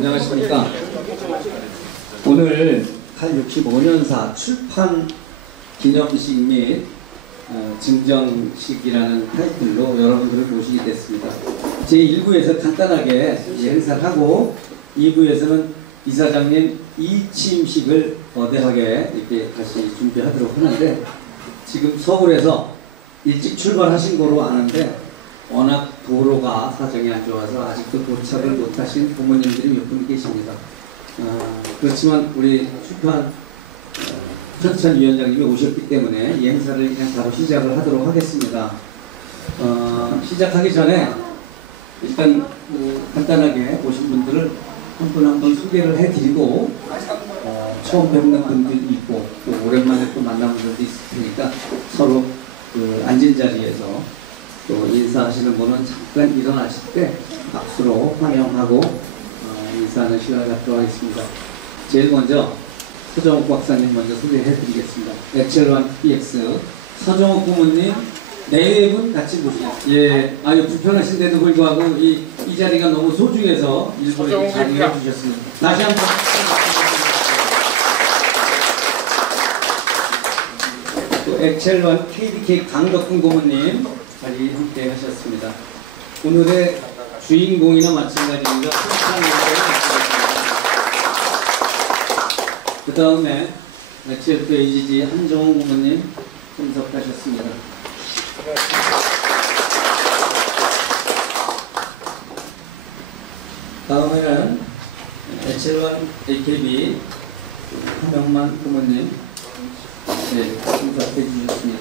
안녕하십니까. 오늘 65년사 출판 기념식 및 증정식이라는 타이틀로 여러분들을 모시게 됐습니다. 제1부에서 간단하게 행사를 하고 2부에서는 이사장님 이취임식을 거대하게 이렇게 다시 준비하도록 하는데, 지금 서울에서 일찍 출발하신 거로 아는데 워낙 도로가 사정이 안 좋아서 아직도 도착을 못하신 부모님들이 몇 분 계십니다. 그렇지만 우리 출판 편찬 위원장님이 오셨기 때문에 이 행사를 그냥 바로 시작을 하도록 하겠습니다. 시작하기 전에 일단 간단하게 오신 분들을 한 분 한 분 소개를 해드리고, 처음 뵙는 분들도 있고 또 오랜만에 또 만나는 분들도 있을 테니까 서로 앉은 자리에서 또 인사하시는 분은 잠깐 일어나실 때 박수로 환영하고 인사하는 시간을 갖도록 하겠습니다. 제일 먼저 서정욱 박사님 먼저 소개해드리겠습니다. 엑셀1 PX 서정욱 부모님 네 분 같이 모시죠. 예, 아유 불편하신데도 불구하고 이 자리가 너무 소중해서 일부러 자리해 주셨습니다. 다시 한번. 또 엑셀1 KDK 강덕훈 고모님 자리 함께 하셨습니다. 오늘의 주인공이나 마찬가지입니다. 그 다음에 엑셀2 AGG 한정훈 고모님 참석하셨습니다. 다음에는 엑셀1 AKB 한명만 부모님 참석해 주셨습니다.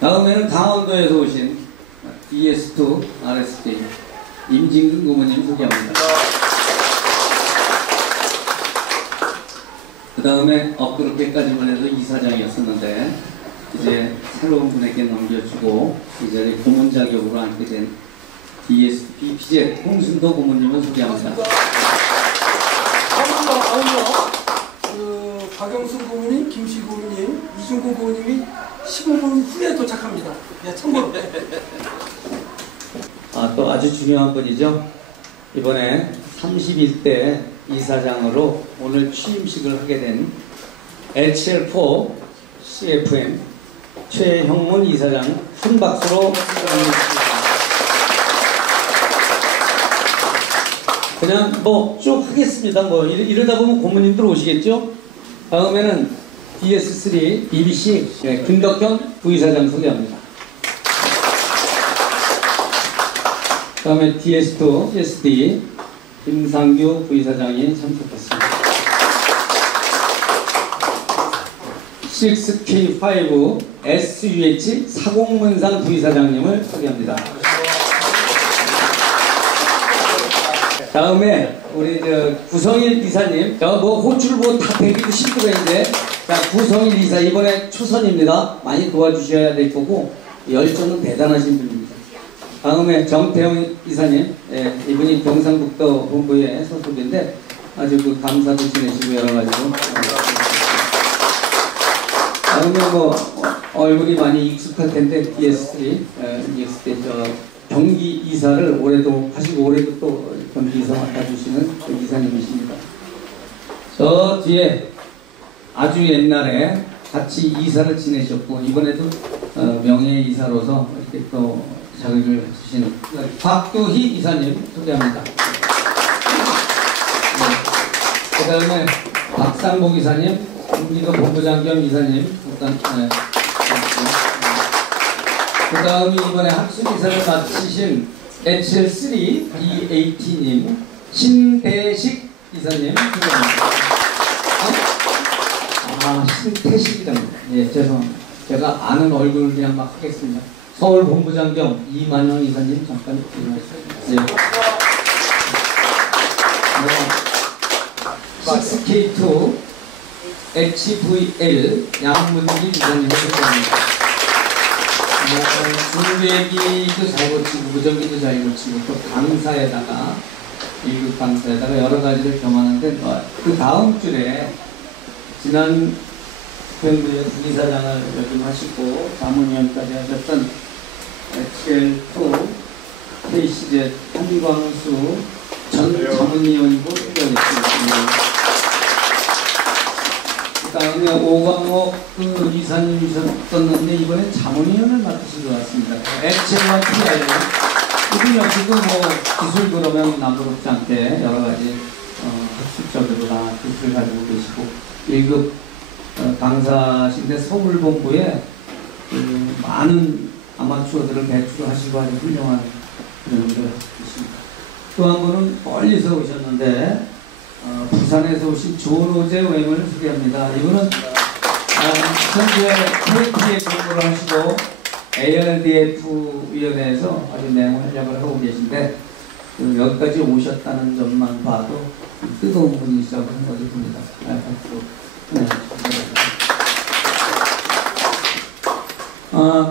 다음에는 강원도에서 오신 DS2 RSD 임진근 고모님 소개합니다. 그 다음에 엊그렇게까지만 해도 이사장이었었는데 이제 새로운 분에게 넘겨주고 이 자리에 고문 자격으로 앉게 된 DSP PZ 홍순도 고모님을 소개합니다. 박영수 고모님, 김씨 고모님, 이중구 고모님이 15분 후에 도착합니다. 네, 참고로. 또 아주 중요한 분이죠. 이번에 31대 이사장으로 오늘 취임식을 하게 된 HL4 CFM 최형문 이사장 큰 박수로 축하드립니다. 그냥 뭐 쭉 하겠습니다. 뭐 이러다 보면 고모님들 오시겠죠. 다음에는 DS3 BBC 김덕현 부이사장 소개합니다. 다음에 DS2 PSD 김상규 부이사장이 참석했습니다. 6K5 SUH 사공문상 부이사장님을 소개합니다. 다음에 우리 구성일 이사님, 호출 다 되기도 힘들었는데, 구성일 이사 이번에 초선입니다. 많이 도와주셔야 될 거고 열정은 대단하신 분입니다. 다음에 정태영 이사님, 이분이 경상북도 본부의 소속인데 아주 감사도 지내시고 여러 가지로. 다음에 얼굴이 많이 익숙할 텐데 DS3 경기 이사를 올해도 하시고 올해도 또 경기 이사 맡아주시는 이사님이십니다. 저 뒤에 아주 옛날에 같이 이사를 지내셨고 이번에도 명예이사로서 이렇게 또 자격을 주시는 박두희 이사님 소개합니다. 그 다음에 박상복 이사님, 우리가 본부장 겸 이사님 그 다음이 이번에 학술이사를 맡으신 HL3 EAT님 신대식 이사님 소개합니다. 신태식이랍니다. 예, 죄송합니다. 제가 아는 얼굴을 그냥 막 하겠습니다. 서울 본부장 겸 이만영 이사님 잠깐 일어나주세요. 6K2 HVL 양문기 이사님 소개합니다. 중계기도 잘 고치고 무전기도 잘 고치고 또 강사에다가 1급 강사에다가 여러 가지를 겸하는데 그 다음 줄에 지난 국회의원 부이사장을 요즘 하시고 자문위원까지 하셨던 HL2 KCZ 한광수 전 자문위원이고 수고하셨습니다. 그다음에 오광옥 이사님이셨었는데 이번에 자문위원을 맡으신 것 같습니다. HL과 TI요. 이분 역시도 기술 그러면 남부럽지 않게 여러 가지 학술적으로나 기술을 가지고 계시고 1급 강사신데 서울본부에 많은 아마추어들을 배출하시고 아주 훌륭한 그런 일을 하고 계십니다. 또 한 분은 멀리서 오셨는데 부산에서 오신 조로제 외모를 소개합니다. 이분은 현재 KT에 공부를 하시고 ARDF 위원회에서 아주 내용 활약을 하고 계신데 여기까지 오셨다는 점만 봐도 뜨거운 분이시라고 생각이 듭니다. 네.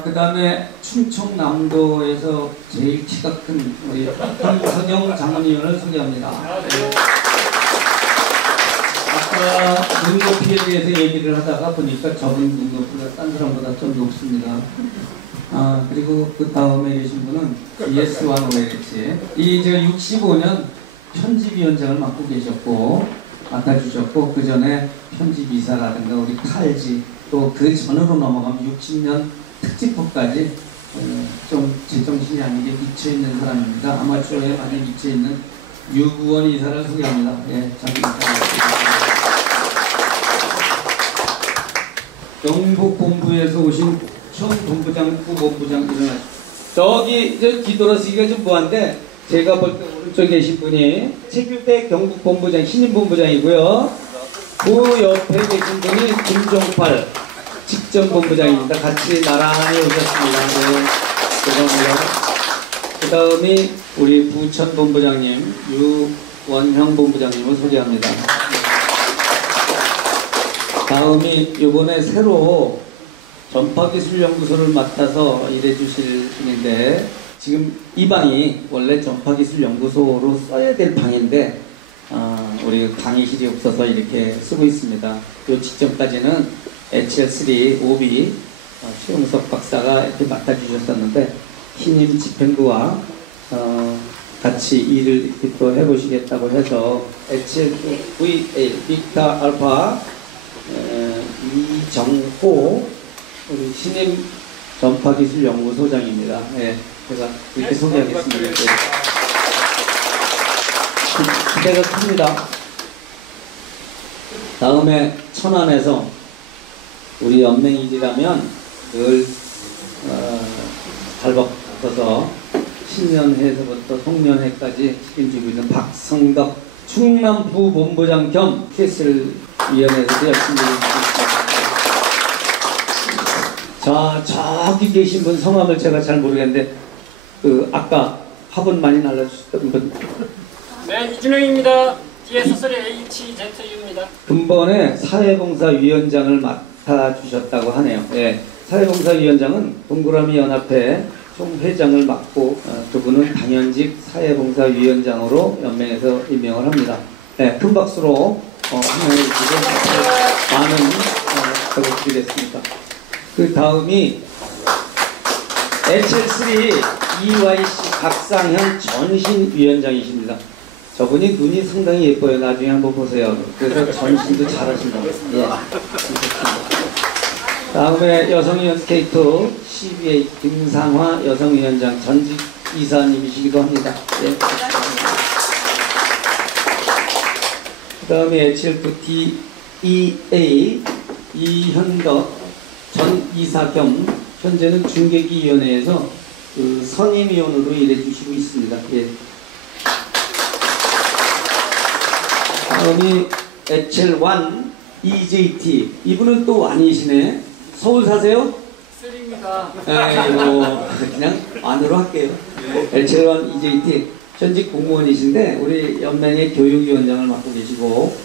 그 다음에 충청남도에서 제일 키가 큰 우리 황석영 장문위원을 소개합니다. 아까 눈높이에 대해서 얘기를 하다가 보니까 저분 눈높이가 딴 사람보다 좀 높습니다. 그리고 그 다음에 계신 분은 ES1 OLH. 이 제가 65년 편집위원장을 맡아주셨고, 그 전에 편집이사라든가 우리 칼지, 또 그 전으로 넘어가면 60년 특집법까지 좀 제정신이 아니게 미쳐있는 사람입니다. 아마추어에 많이 미쳐있는 유구원 이사를 소개합니다. 예, 경북본부에서 오신 총본부장, 부본부장 일어나십시오. 저기 뒤돌아서기가 좀 뭐한데 제가 볼 때 오른쪽에 계신 분이 최규태 경북본부장 신임본부장이고요. 그 옆에 계신 분이 김종팔 직전본부장입니다. 같이 나란히 오셨습니다. 네, 죄송합니다. 그 다음이 우리 부천본부장님 유원형 본부장님을 소개합니다. 다음이 이번에 새로 전파기술연구소를 맡아서 일해주실 분인데 지금 이 방이 원래 전파기술연구소로 써야 될 방인데 우리 강의실이 없어서 이렇게 쓰고 있습니다. 요 직전까지는 HL3 OB 최용석 박사가 이렇게 맡아주셨었는데 신임 집행부와 같이 일을 이렇게 또 해보시겠다고 해서 HL2VA 빅타 알파 이정호 우리 신임 전파기술연구소장입니다. 네, 제가 이렇게 소개하겠습니다. 네. 기대가 큽니다. 다음에 천안에서 우리 연맹이지라면 늘 발벗어서 신년회에서부터 송년회까지 책임지고 있는 박성덕 충남부 본부장 겸 캐슬위원회에서도 열심히 일하고 있습니다. 자, 저기 계신 분 성함을 제가 잘 모르겠는데 아까 화분 많이 날라주셨던 분. 네, 이준영입니다. DS3HZU입니다. 근본에 사회봉사위원장을 맡아주셨다고 하네요. 네, 사회봉사위원장은 동그라미 연합회 총회장을 맡고 두 분은 당연직 사회봉사위원장으로 연맹에서 임명을 합니다. 네, 큰 박수로 환영해 주시고 많은 협을 드리겠습니다. 그 다음이 HL3 EYC 박상현 전신위원장이십니다. 저분이 눈이 상당히 예뻐요. 나중에 한번 보세요. 그래서 전신도 잘하신다고. 예. 다음에 여성위원 스케이터 CBA 김상화 여성위원장 전직 이사님이시기도 합니다. 예. 그 다음에 HL9DEA 이현덕 전 이사 겸 현재는 중계기위원회에서 선임위원으로 일해주시고 있습니다. 예. 다음이 HL1 EJT 이분은 또 완이시네. 서울 사세요? 쓰리입니다. 그냥 안으로 할게요. HL1 EJT 현직 공무원이신데 우리 연맹의 교육위원장을 맡고 계시고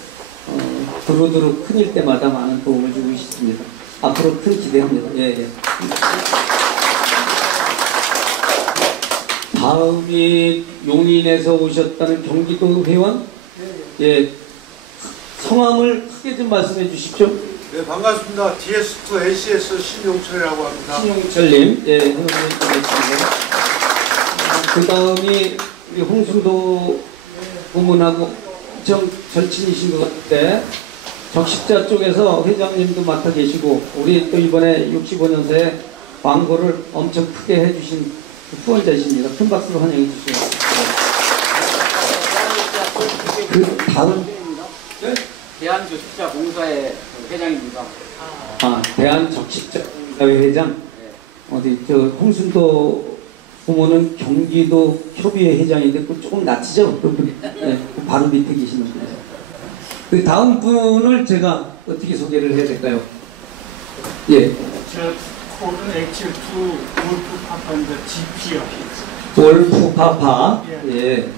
두루두루 큰일 때마다 많은 도움을 주고 있습니다. 앞으로 큰 기대합니다. 예. 다음이 용인에서 오셨다는 경기도 회원? 예. 성함을 크게 좀 말씀해 주십시오. 네, 반갑습니다. DS2 ACS 신용철이라고 합니다. 신용철님, 예, 형님 반갑습니다. 그 다음이 우리 홍순도 고문하고 절친이신 것 같은데 적십자 쪽에서 회장님도 맡아 계시고 우리 또 이번에 65년생에 광고를 엄청 크게 해주신 후원자이십니다. 큰 박수로 환영해 주세요. 그 다음 대한조십자 봉사회 회장입니다. 대한적십자회 회장. 어디 저 홍순도 부모는 경기도 협의회 회장인데 그 조금 낯이죠? 네, 바로 밑에 계시는 분이에요. 그 다음 분을 제가 어떻게 소개를 해야 될까요? 예. 저 콜은 H2 골프 파파인데 GP요. 골프 파파. 예. 예.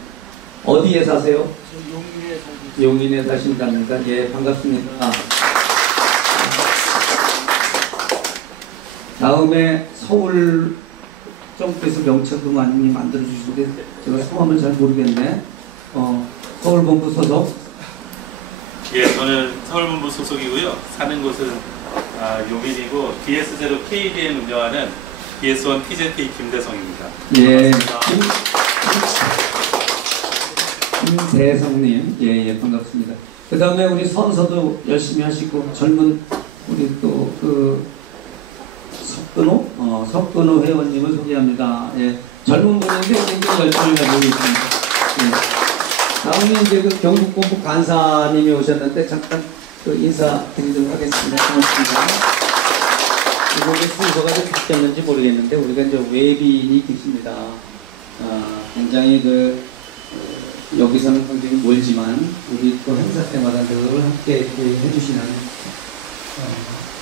어디에 사세요? 저 용리에 살고 용인에 사신답니다. 예, 반갑습니다. 다음에 서울 정부에서 명찰도 많이 만들어주시는데 제가 성함을 잘 모르겠네. 서울본부 소속. 예, 저는 서울본부 소속이고요. 사는 곳은 용인이고 DS0KDN 운영하는 DS1 TZA 김대성입니다. 예, 반갑습니다. 김대성님, 예, 반갑습니다. 그 다음에 우리 선서도 열심히 하시고 젊은 우리 또 그 석근호 회원님을 소개합니다. 예, 젊은 분인데 굉장히 열심히 하고 있습니다. 예. 다음에 이제 그 경북본부 간사님이 오셨는데 잠깐 그 인사드리도록 하겠습니다. 고맙습니다. 이번에 순서가 좀 바뀌었는지 모르겠는데 우리가 이제 외빈이 계십니다. 굉장히 여기서는 굉장히 멀지만 우리 또 행사 때마다 늘 함께 해주시는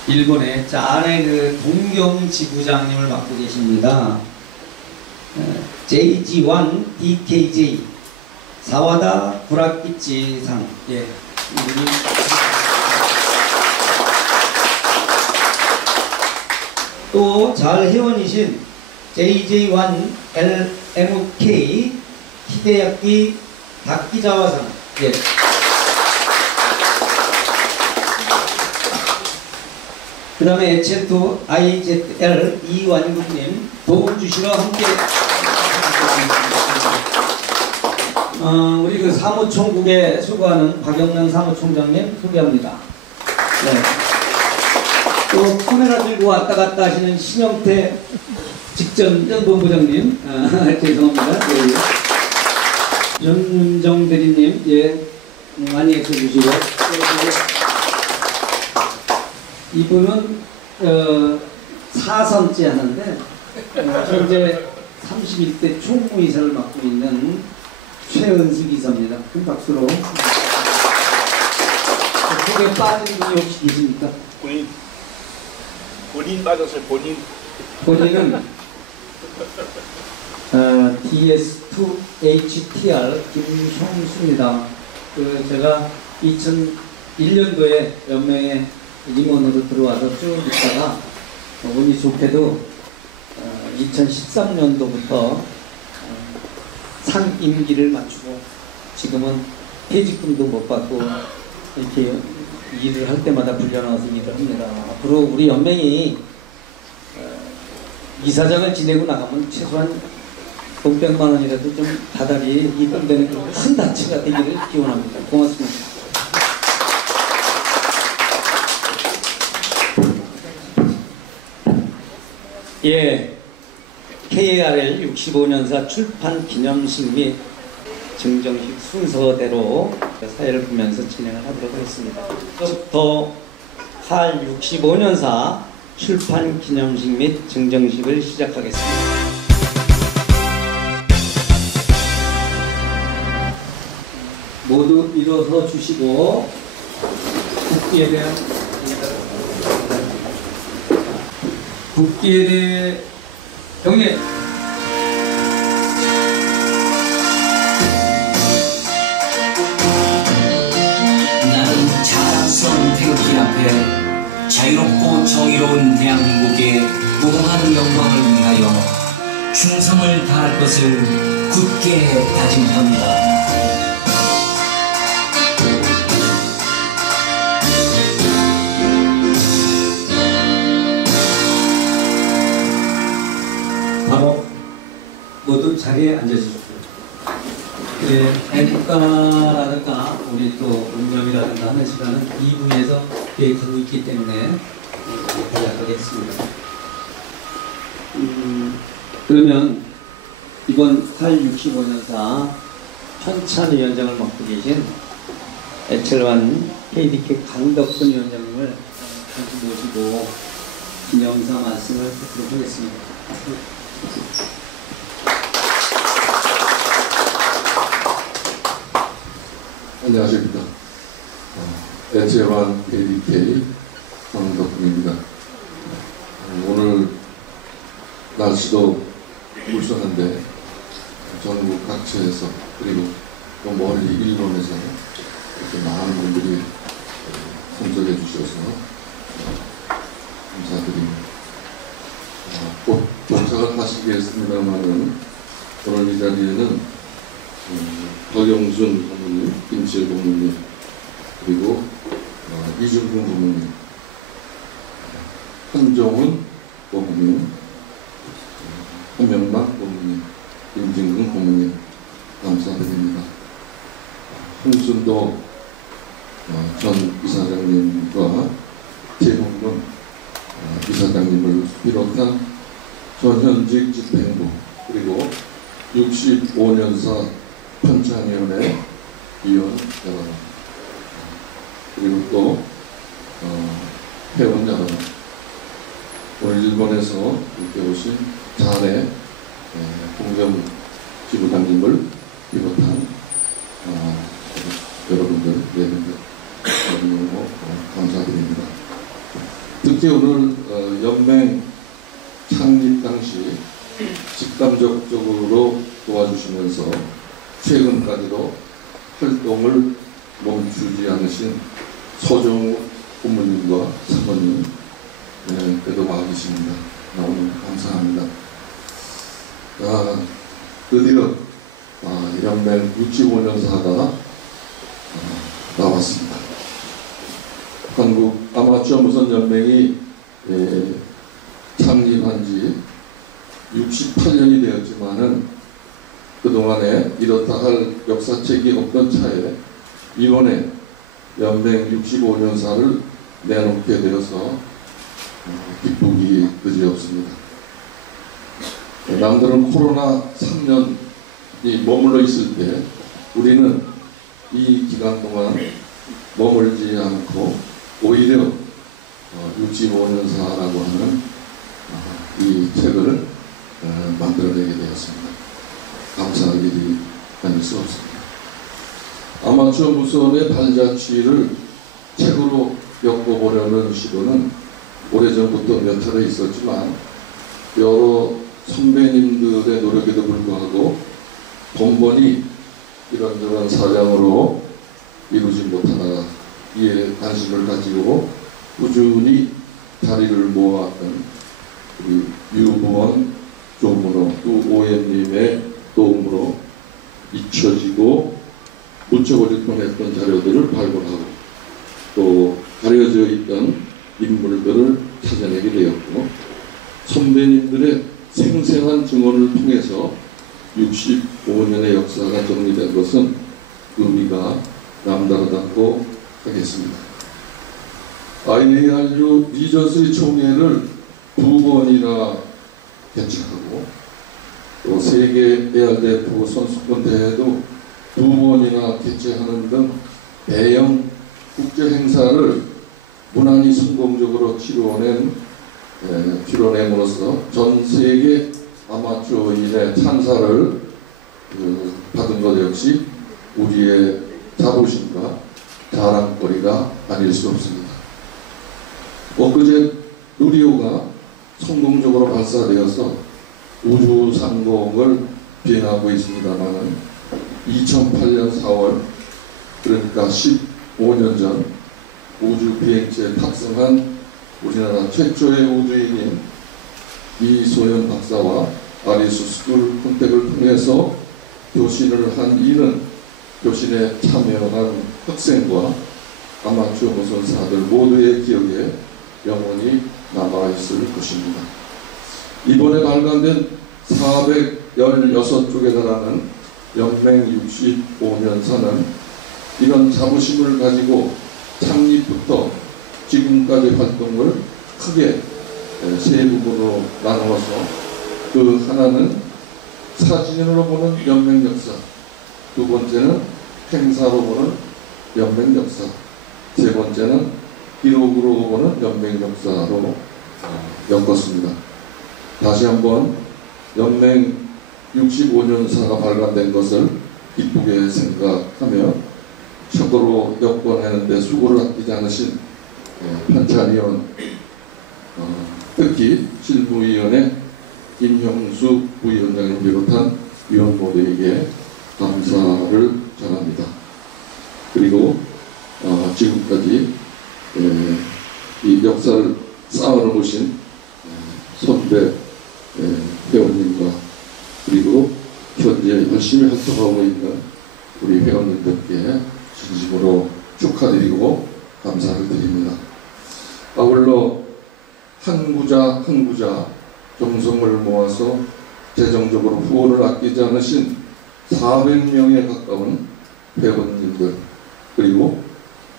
일본의 짠의 그 동경 지부장님을 맡고 계십니다. JG1 DKJ 사와다 구라키치상. 예. 또 잘 회원이신 JJ1 LMK 히데야키 다키자와상. 예. 그 다음에 H2 IZL 이완국님 도움 주시러 함께 우리 그 사무총국에 수고하는 박영란 사무총장님 소개합니다. 네. 또 카메라 들고 왔다 갔다 하시는 신영태 직전 본부장님 죄송합니다. 예. 전윤정 대리님 많이 애써 주시고 이분은 4선째 하는데 현재 31대 총무이사를 맡고 있는 최은숙 이사입니다. 큰 박수로. 속에 빠진 분이 혹시 계십니까? 본인 빠졌어요. 본인은 DS2HTR 김형수입니다. 제가 2001년도에 연맹에 임원으로 들어와서 쭉 있다가 운이 좋게도 2013년도부터 상임기를 맞추고 지금은 퇴직금도 못 받고 이렇게 일을 할 때마다 불려나와서 일을 합니다. 앞으로 우리 연맹이 이사장을 지내고 나가면 최소한 돈 100만 원이라도 좀 다달이 입금되는 큰 단체가 되기를 기원합니다. 고맙습니다. 예, KARL 65년사 출판 기념식 및 증정식 순서대로 사회를 보면서 진행을 하도록 하겠습니다. 지금부터 칼 65년사 출판 기념식 및 증정식을 시작하겠습니다. 모두 일어서 주시고 국기에 대한 국기에 대해 경례. 나는 자랑스러운 태극기 앞에 자유롭고 정의로운 대한민국의 무궁한 영광을 위하여 충성을 다할 것을 굳게 다짐합니다. 바로 모두 자리에 앉아주십시오. 네, 애국가라든가 우리 또 운명이라든가 하는 시간은 2부에서 계획하고 있기 때문에 하겠습니다. 그러면 이번 865년사 편찬위원장을 맡고 계신 애철환 KDK 강덕훈 위원장님을 다시 모시고 기념사 말씀을 듣도록 하겠습니다. 안녕하십니까. 애철환 KDK 강덕훈입니다. 오늘 날씨도 불쌍한데 전국 각지에서 그리고 또 멀리 일본에서 이렇게 많은 분들이 참석해 주셔서 감사드립니다. 곧 도착을 하시겠습니다만은 오늘 이 자리에는 박영순 고모님, 김치일 고모님, 그리고 이중근 고모님, 한정훈 고모님, 한명만 고모님, 임진근 고모님 감사드립니다. 홍순도 전 이사장님과 최홍근 이사장님을 비롯한 전현직 집행부 그리고 65년사 편찬위원회 위원 여러분 그리고 또 회원 여러분 오늘 일본에서 이렇게 오신 자네 공정 지부장님을 비롯한 여러분들 예분들 너무 감사드립니다. 특히 오늘 연맹 창립 당시 직감적으로 도와주시면서 최근까지도 활동을 멈추지 않으신 서정우 고모님과 사모님 그래도 와 계십니다. 너무 감사합니다. 드디어 연맹 65년사가 나왔습니다. 한국 아마추어 무선 연맹이 창립한 지 68년이 되었지만은 그동안에 이렇다 할 역사책이 없던 차에 이번에 연맹 65년사를 내놓게 되어서 기쁘기 그지없습니다. 남들은 코로나 3년이 머물러 있을 때 우리는 이 기간 동안 머물지 않고 오히려 65년사라고 하는 이 책을 만들어내게 되었습니다. 감사할 일이 아닐 수 없습니다. 아마추어 무선의 발자취를 책으로 엮어보려는 시도는 오래전부터 몇 차례 있었지만 여러 선배님들의 노력에도 불구하고 번번이 이런저런 사정으로 이루지 못하다가 이에 관심을 가지고 꾸준히 자리를 모아왔던 우리 유무원, 조문호, 또 오엠님의 도움으로 잊혀지고 묻혀버릴 뻔했던 자료들을 발굴하고 또 가려져 있던 인물들을 찾아내게 되었고 선배님들의 생생한 증언을 통해서 65년의 역사가 정리된 것은 의미가 남다르다고 하겠습니다. IARU 리저스의 총회를 2번이나 개최하고 또 세계 에어대포 선수권 대회도 2번이나 개최하는 등 대형 국제 행사를 무난히 성공적으로 치러냄으로써 전 세계 아마추어인의 찬사를 받은 것 역시 우리의 자부심과 자랑거리가 아닐 수 없습니다. 엊그제 누리호가 성공적으로 발사되어서 우주 상공을 비행하고 있습니다만 2008년 4월 그러니까 15년 전 우주 비행체에 탑승한 우리나라 최초의 우주인인 이소연 박사와 아리수스쿨 컨택을 통해서 교신을 한 이는 교신에 참여한 학생과 아마추어 무선사들 모두의 기억에 영원히 남아있을 것입니다. 이번에 발간된 416쪽에 달하는 연맹 65년사는 이런 자부심을 가지고 창립부터 지금까지 활동을 크게 세 부분으로 나누어서 그 하나는 사진으로 보는 연맹 역사, 두 번째는 행사로 보는 연맹 역사, 세 번째는 기록으로 보는 연맹 역사로 엮었습니다. 다시 한번 연맹 65년사가 발간된 것을 기쁘게 생각하며 최고로 엮어내는데 수고를 아끼지 않으신 판찬위원, 특히 실무위원회 김형수 부위원장님 비롯한 위원 모두에게 감사를 전합니다. 그리고 지금까지 이 역사를 쌓아놓으신 보신 선배 회원님과 그리고 현재 열심히 활동하고 있는 우리 회원님들께 진심으로 축하드리고 감사를 드립니다. 아울러 한 구자 정성을 모아서 재정적으로 후원을 아끼지 않으신 400명에 가까운 회원님들, 그리고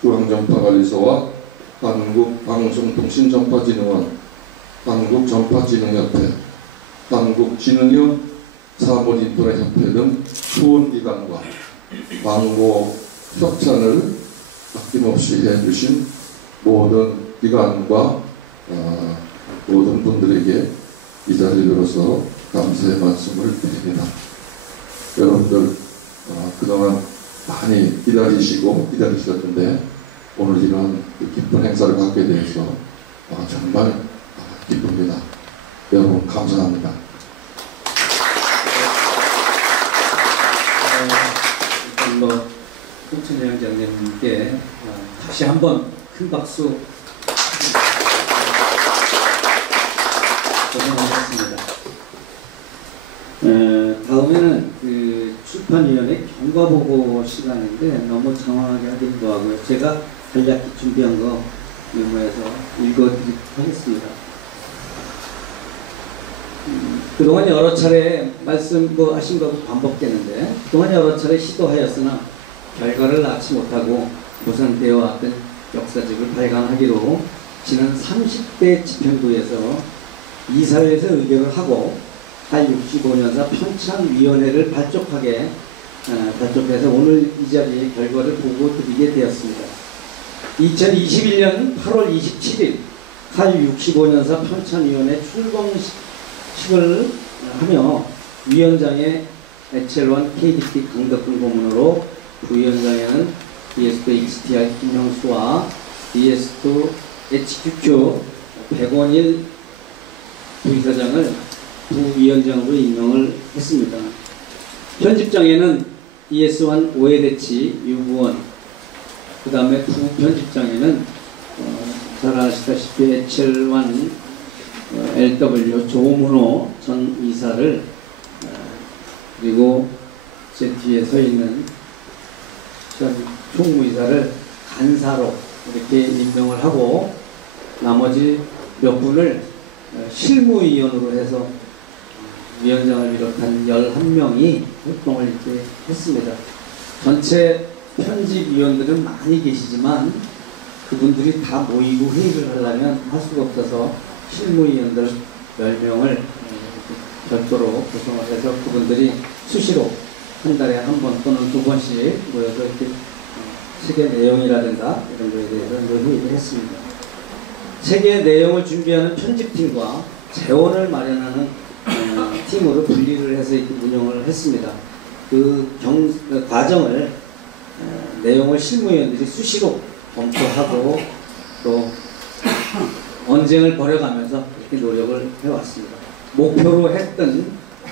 중앙전파관리소와 한국방송통신전파진흥원, 한국전파진흥협회, 한국진흥협 사물인터넷협회 등 후원기관과 광고 협찬을 아낌없이 해주신 모든 기관과 모든 분들에게 이 자리를 빌어서 감사의 말씀을 드립니다. 여러분들 그동안 많이 기다리셨는데 오늘 이런 기쁜 행사를 갖게 돼서 정말 기쁩니다. 여러분 감사합니다. 일단 홍천영 장님께 다시 한번 큰 박수. 고생하셨습니다. 다음에는 그 출판위원회 경과보고 시간인데 너무 장황하게 하기도 하고요. 제가 간략히 준비한 거 메모해서 읽어드리도록 하겠습니다. 그동안 여러 차례 말씀하신 거 반복되는데 그동안 여러 차례 시도하였으나 결과를 낳지 못하고 무산되어 왔던 역사책을 발간하기로 지난 30대 집행부에서 이사회에서 의결을 하고 65년사 편찬위원회를 발족해서 오늘 이 자리에 결과를 보고 드리게 되었습니다. 2021년 8월 27일 65년사 편찬위원회 출범식을 하며 위원장의 HL1 KDT 강덕근 고문으로 부위원장에는 DS2 HTR 김형수와 DS2 HQQ 백원일 부이사장을 부위원장으로 임명을 했습니다. 편집장에는 ES1 오해대치 유부원, 그 다음에 부편집장에는 잘 아시다시피 HL1 LW 조문호 전 이사를 그리고 제 뒤에 서 있는 전 총무이사를 간사로 이렇게 임명을 하고 나머지 몇 분을 실무위원으로 해서 위원장을 비롯한 11명이 활동을 이렇게 했습니다. 전체 편집위원들은 많이 계시지만 그분들이 다 모이고 회의를 하려면 할 수가 없어서 실무위원들 10명을 별도로 구성을 해서 그분들이 수시로 한 달에 한 번 또는 두 번씩 모여서 이렇게 책의 내용이라든가 이런 거에 대해서 회의를 했습니다. 책의 내용을 준비하는 편집팀과 재원을 마련하는 팀으로 분리를 해서 이렇게 운영을 했습니다. 그 과정을 내용을 실무위원들이 수시로 검토하고 또 언쟁을 벌여가면서 이렇게 노력을 해왔습니다. 목표로 했던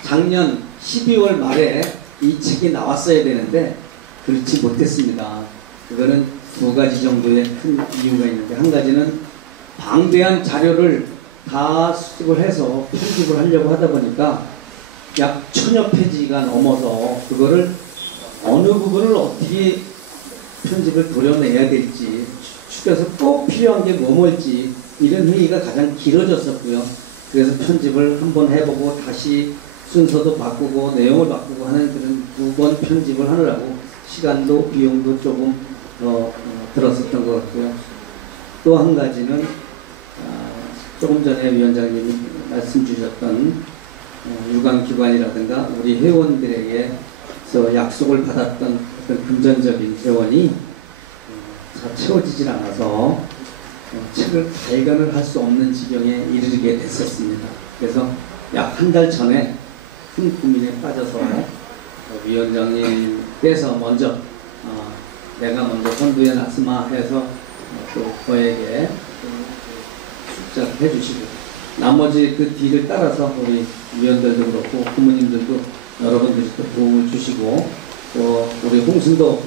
작년 12월 말에 이 책이 나왔어야 되는데 그렇지 못했습니다. 그거는 두 가지 정도의 큰 이유가 있는데, 한 가지는 방대한 자료를 다 수집을 해서 편집을 하려고 하다 보니까 약 1000여 페이지가 넘어서 그거를 어느 부분을 어떻게 편집을 도려내야 될지 추려서 꼭 필요한 게 뭐일지 이런 회의가 가장 길어졌었고요. 그래서 편집을 한번 해보고 다시 순서도 바꾸고 내용을 바꾸고 하는 그런 2번 편집을 하느라고 시간도 비용도 조금 더 들었었던 것 같고요. 또 한 가지는 조금 전에 위원장님이 말씀 주셨던 유관기관이라든가 우리 회원들에게서 약속을 받았던 어떤 금전적인 재원이 다 채워지질 않아서 책을 발간을 할 수 없는 지경에 이르게 됐었습니다. 그래서 약 한 달 전에 큰 고민에 빠져서 위원장님께서 먼저 내가 먼저 선두에 나서마 해서 또 저에게 숙작해 주시고 나머지 그 뒤를 따라서 우리 위원들도 그렇고 부모님들도 여러분들이 또 도움을 주시고 또 우리 홍순도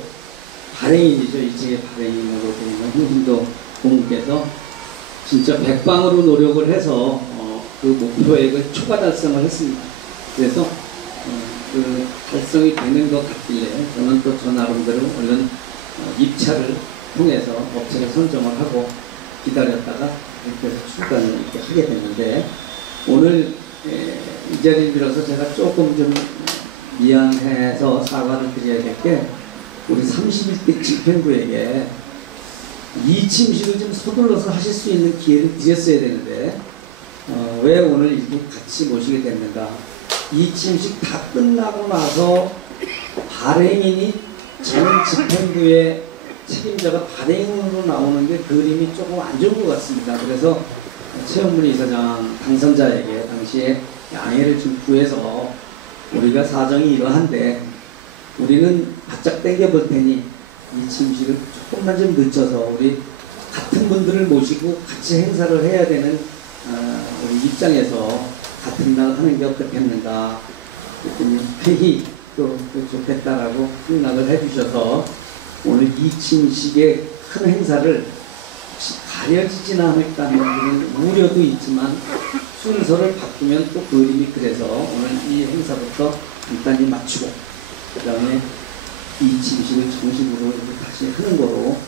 발행인이죠. 이 책의 발행인으로 되는 홍순도 고문께서 진짜 백방으로 노력을 해서 그 목표액을 초과 달성을 했습니다. 그래서 그 달성이 되는 것 같길래 저는 또 저 나름대로 얼른 입찰을 통해서 업체를 선정을 하고 기다렸다가 이렇게 해서 출간을 이렇게 하게 됐는데 오늘 이 자리를 빌어서 제가 조금 좀 미안해서 사과를 드려야 될 게 우리 31대 집행부에게 이 침식을 좀 서둘러서 하실 수 있는 기회를 드렸어야 되는데 왜 오늘 이렇게 같이 모시게 됐는가. 이 침식 다 끝나고 나서 발행인이 전 집행부의 책임자가 발행으로 나오는 게 그림이 조금 안 좋은 것 같습니다. 그래서 최영문 이사장 당선자에게 당시에 양해를 좀 구해서 우리가 사정이 이러한데 우리는 바짝 당겨볼 테니 이 침식을 조금만 좀 늦춰서 우리 같은 분들을 모시고 같이 행사를 해야 되는 우리 입장에서 같은 날 하는 게 어떻겠는가 그랬더니 회의 또 좋겠다라고 생각을 해주셔서 오늘 이 침식의 큰 행사를 혹시 가려지지나 않을까 하는 우려도 있지만 순서를 바꾸면 또 그림이 그래서 오늘 이 행사부터 간단히 마치고 그 다음에 이 침식을 정식으로 이렇게 다시 하는 거로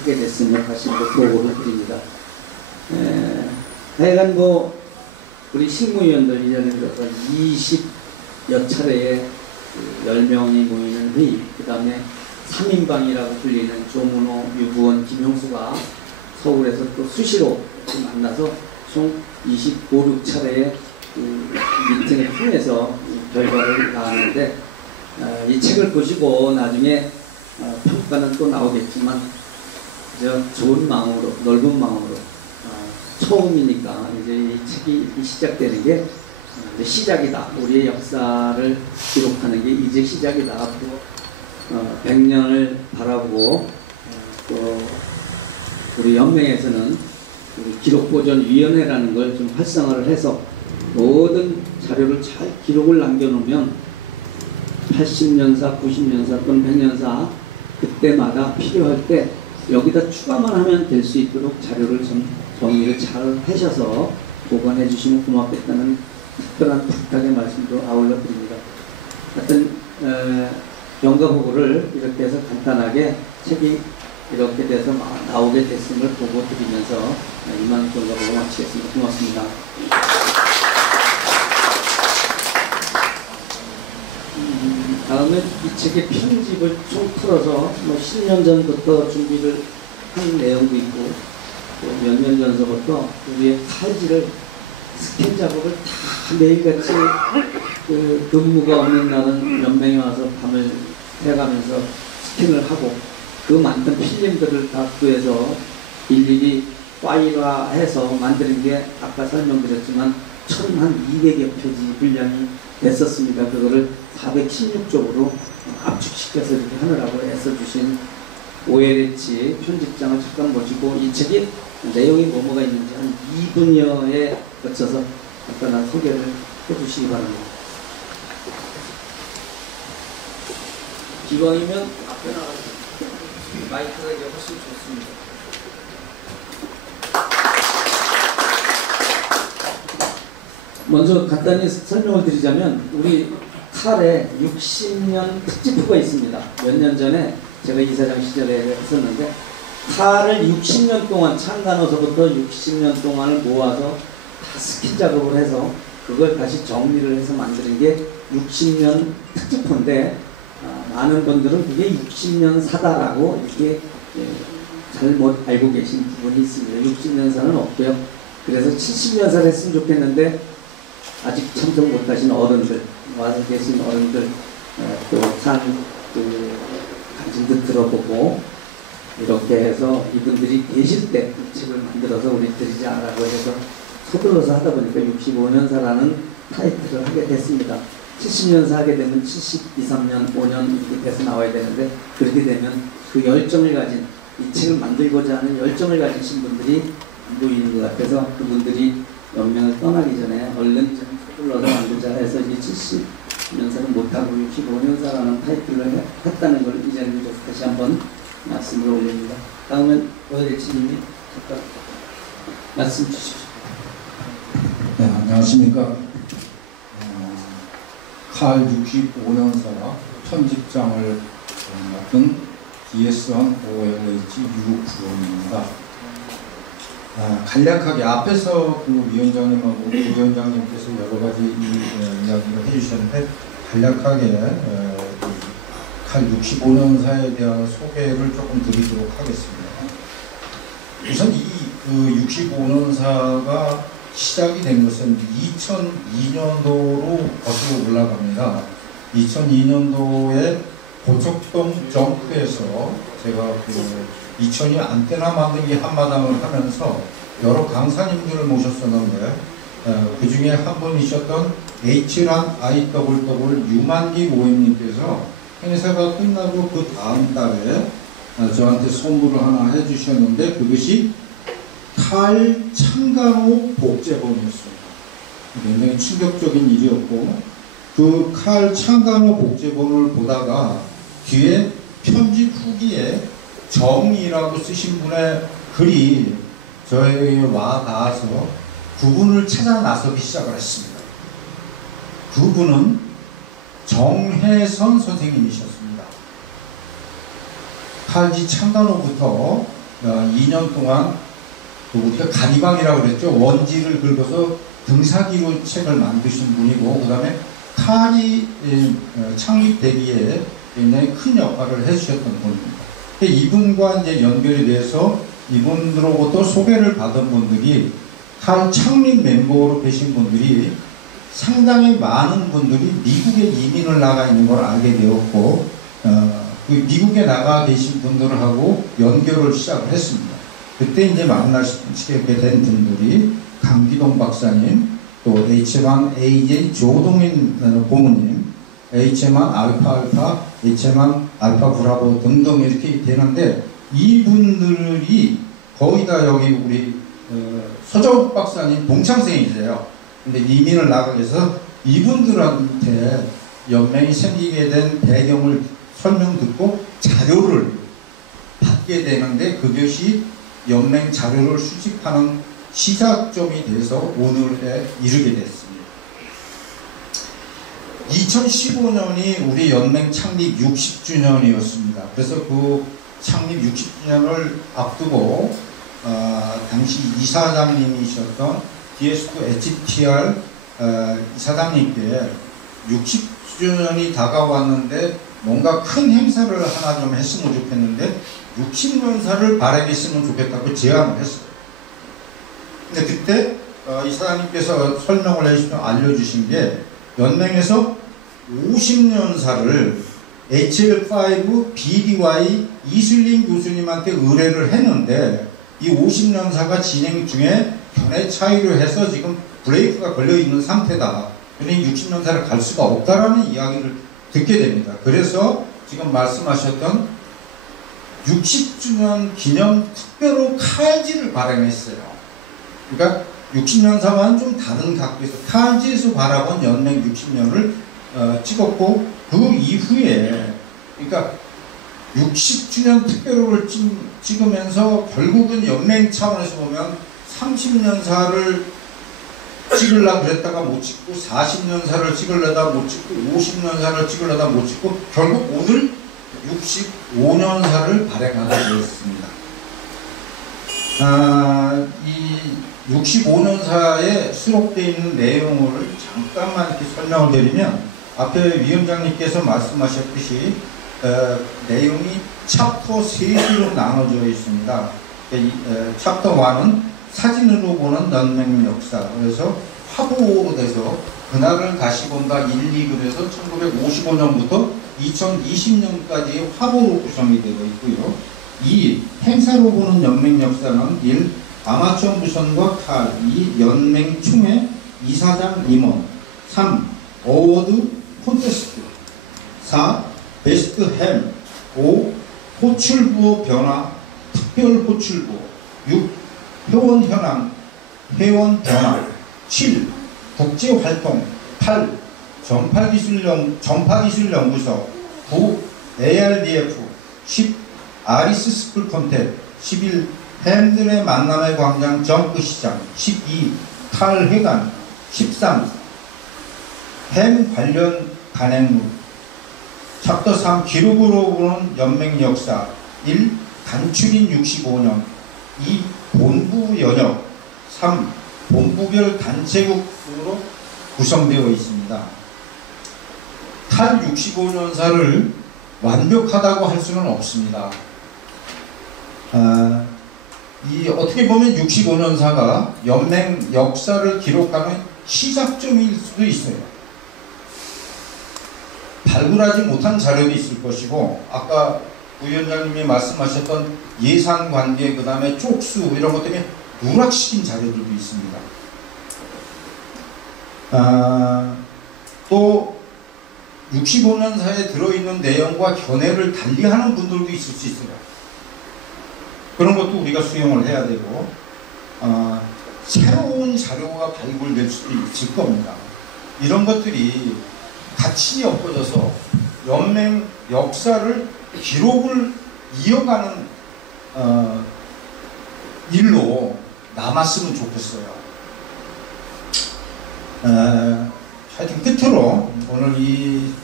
하게 됐으면 다시 보고를 드립니다. 하여간 뭐 우리 식무위원들 예를 들어서 20여 차례의 10명이 모이는 회의, 그 다음에 3인방이라고 불리는 조문호, 유부원, 김용수가 서울에서 또 수시로 만나서 총 25, 6차례의 미팅을 통해서 결과를 나왔는데 이 책을 보시고 나중에 평가는 또 나오겠지만 좋은 마음으로, 넓은 마음으로 처음이니까 이제 이 책이 시작되는 게 이제 시작이다. 우리의 역사를 기록하는 게 이제 시작이다. 앞으로 100년을 바라보고 또 우리 연맹에서는 우리 기록보존위원회라는 걸 좀 활성화를 해서 모든 자료를 잘 기록을 남겨놓으면 80년사, 90년사 또는 100년사 그때마다 필요할 때 여기다 추가만 하면 될 수 있도록 자료를 좀 정리를 잘 하셔서 보관해 주시면 고맙겠다는 특별한 부탁의 말씀도 아울러 드립니다. 하여튼 경과보고를 이렇게 해서 간단하게 책이 이렇게 돼서 나오게 됐음을 보고 드리면서 이만 경과보고 마치겠습니다. 고맙습니다. 다음에 이 책의 편집을 쭉 풀어서 뭐 10년 전부터 준비를 한 내용도 있고 몇 년 전서부터 우리의 칼질을 스캔 작업을 다 매일같이 근무가 없는 날은 연맹에 와서 밤을 해가면서 스캔을 하고 그 많던 필름들을 다 구해서 일일이 파일화해서 만드는 게 아까 설명드렸지만 1200여 표지 분량이 됐었습니다. 그거를 416쪽으로 압축시켜서 이렇게 하느라고 애써주신 오엘치 편집장을 잠깐 모시고 이 책이 내용이 뭐가 있는지 한 2분여에 거쳐서 간단한 소개를 해주시기 바랍니다. 기왕이면 앞에 나가서 마이크가 이제 훨씬 좋습니다. 먼저 간단히 설명을 드리자면 우리 칼에 60년 특집부가 있습니다. 몇 년 전에 제가 이사장 시절에 했었는데 칼을 60년 동안 창간호서부터 60년 동안을 모아서 다 스킨 작업을 해서 그걸 다시 정리를 해서 만드는 게 60년 특집호인데 많은 분들은 그게 60년 사다라고 이렇게 잘못 알고 계신 부분이 있습니다. 60년사는 없고요. 그래서 70년사를 했으면 좋겠는데 아직 참석 못하신 어른들, 와서 계신 어른들 또 관심도 들어보고 이렇게 해서 이분들이 계실 때 이 책을 만들어서 우리 드리자라고 해서 서둘러서 하다 보니까 65년사라는 타이틀을 하게 됐습니다. 70년사 하게 되면 72, 3년, 5년 이렇게 돼서 나와야 되는데 그렇게 되면 그 열정을 가진 이 책을 만들고자 하는 열정을 가지신 분들이 안 보이는 것 같아서 그분들이 연명을 떠나기 전에 얼른 좀 서둘러서 만들자 해서 이 70년사는 못하고 65년사라는 타이틀을 했다는 걸 이 자리에 다시 한번 말씀을 올립니다. 다음은 오해대치님이 잠깐 말씀 주십시오. 네, 안녕하십니까. 칼 65년사 편집장을 맡은 DS1 OLH 유부원입니다. 간략하게 앞에서 그 위원장님하고 부위원장님께서 여러 가지 이야기를 해주셨는데 간략하게 칼 65년사에 대한 소개를 조금 드리도록 하겠습니다. 우선 그 65년사가 시작이 된 것은 2002년도로 거슬러 올라갑니다. 2002년도에 고척동 점프에서 제가 그 2002 안테나 만들기 한마당을 하면서 여러 강사님들을 모셨었는데 그 중에 한 분이셨던 H란 IWW 유만기 고객님께서 행사가 끝나고 그 다음 달에 저한테 선물을 하나 해주셨는데 그것이 칼 창간호 복제본이었습니다. 굉장히 충격적인 일이었고 그 칼 창간호 복제본을 보다가 뒤에 편집 후기에 정이라고 쓰신 분의 글이 저에게 와 닿아서 그분을 찾아 나서기 시작을 했습니다. 그분은 정혜선 선생님이셨습니다. 칼지 창간호부터 2년 동안 우리가 가디방이라고 그랬죠. 원지를 긁어서 등사기로 책을 만드신 분이고 그 다음에 칼이 창립되기에 굉장히 큰 역할을 해주셨던 분입니다. 이분과 이제 연결이 돼서 이분으로부터 소개를 받은 분들이 칼 창립 멤버로 계신 분들이 상당히 많은 분들이 미국에 이민을 나가 있는 걸 알게 되었고 그 미국에 나가 계신 분들하고 연결을 시작을 했습니다. 그때 이제 만나시게 된 분들이 강기동 박사님, 또 H1 AJ 조동인 고모님, H1 알파, H1 알파 브라보 등등 이렇게 되는데 이분들이 거의 다 여기 우리 서정욱 박사님 동창생이세요. 근데 이민을 나가게 해서 이분들한테 연맹이 생기게 된 배경을 설명 듣고 자료를 받게 되는데 그것이 연맹 자료를 수집하는 시작점이 돼서 오늘에 이르게 됐습니다. 2015년이 우리 연맹 창립 60주년이었습니다. 그래서 그 창립 60주년을 앞두고 당시 이사장님이셨던 DS2 HTR 이사장님께 60주년이 다가왔는데 뭔가 큰 행사를 하나 좀 했으면 좋겠는데 60년사를 발행했으면 좋겠다고 제안을 했어요. 근데 그때 이사장님께서 설명을 해주시면 알려주신 게 연맹에서 50년사를 HL5 BDY 이슬링 교수님한테 의뢰를 했는데 이 50년사가 진행 중에 견해 차이로 해서 지금 브레이크가 걸려있는 상태다. 그러니 60년사를 갈 수가 없다라는 이야기를 듣게 됩니다. 그래서 지금 말씀하셨던 60주년 기념 특별호 칼지를 발행했어요. 그러니까 60년사와는 좀 다른 각도에서 칼지에서 바라본 연맹 60년을 찍었고 그 이후에 그러니까 60주년 특별호를 찍으면서 결국은 연맹 차원에서 보면 30년사를 찍으려고 그랬다가 못 찍고 40년사를 찍으려다 못 찍고 50년사를 찍으려다 못 찍고 결국 오늘 65년사를 발행하게 되었습니다. 이 65년사에 수록되어 있는 내용을 잠깐만 이렇게 설명을 드리면 앞에 위원장님께서 말씀하셨듯이 내용이 챕터 3개로 나눠져 있습니다. 챕터 1은 사진으로 보는 연맹 역사. 그래서 화보로 돼서 그날을 다시 본다 1, 2급 해서 1955년부터 2020년까지 화보로 구성이 되어 있고요. 2. 행사로 보는 연맹 역사는 1. 아마추어 무선과 칼. 2. 연맹 총회 이사장 임원. 3. 어워드 콘테스트. 4. 베스트 햄. 5. 호출부호 변화 특별 호출부호. 6. 회원 현황 회원 변화. 7. 국제활동. 8. 전파기술연구소. 9. ARDF. 10. 아리스 스쿨 콘텐츠. 11. 햄들의 만남의 광장 점프시장. 12. 칼 회관. 13. 햄 관련 간행물. 챕터 3. 기록으로 보는 연맹 역사. 1. 간추린 65년. 2. 본부 연역. 3. 본부별 단체국으로 구성되어 있습니다. 칼 65년사를 완벽하다고 할 수는 없습니다. 어떻게 보면 65년사가 연맹 역사를 기록하는 시작점일 수도 있어요. 발굴하지 못한 자료도 있을 것이고, 아까 부위원장님이 말씀하셨던 예산관계, 그 다음에 쪽수 이런 것 때문에 누락시킨 자료들도 있습니다. 또 65년사에 들어있는 내용과 견해를 달리하는 분들도 있을 수 있어요. 그런 것도 우리가 수용을 해야 되고, 새로운 자료가 발굴될 수도 있을 겁니다. 이런 것들이 같이 엮어져서 연맹 역사를 기록을 이어가는 일로 남았으면 좋겠어요. 하여튼 끝으로 오늘 이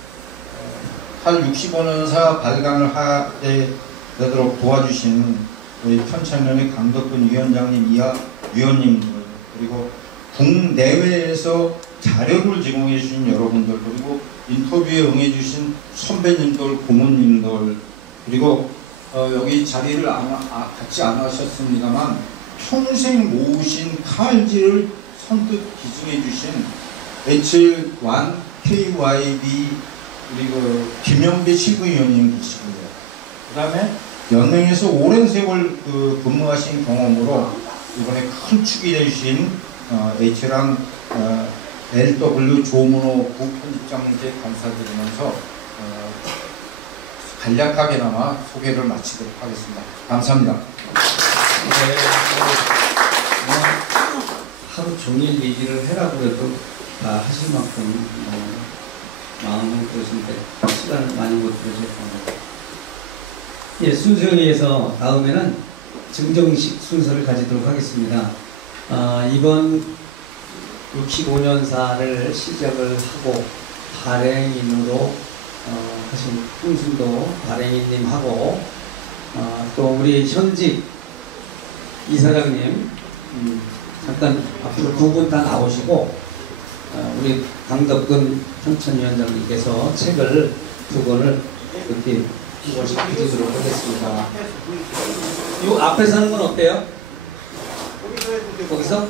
칼 65년사 발간을 하게 되도록 도와주신 우리 편찬연의 강덕근 위원장님 이하 위원님들, 그리고 국내외에서 자료를 제공해 주신 여러분들, 그리고 인터뷰에 응해 주신 선배님들, 고모님들, 그리고 여기 자리를 같이 안 하셨습니다만 평생 모으신 칼질을 선뜻 기증해 주신 H1 KYB 그리고 김영배 실무위원님 계시고요. 그 다음에 연맹에서 오랜 세월 근무하신 경험으로 이번에 큰 축이 되신 H랑 LW 조문호 부편집장님께 감사드리면서 간략하게나마 소개를 마치도록 하겠습니다. 감사합니다. 네, 하루 종일 얘기를 해라고 해도 다 하실 만큼 마음은 그러신데 시간을 많이 못 들으셨습니다. 예, 순서에 의해서 다음에는 증정식 순서를 가지도록 하겠습니다. 이번 65년사를 시작을 하고 발행인으로 하신 홍순도 발행인님하고 또 우리 현직 이사장님 잠깐 앞으로 두 분 다 나오시고 우리 강덕근 편찬위원장님께서 책을 두 권을 이렇게 한 권씩 드리도록 하겠습니다. 이 앞에서 하는 건 어때요? 거기서?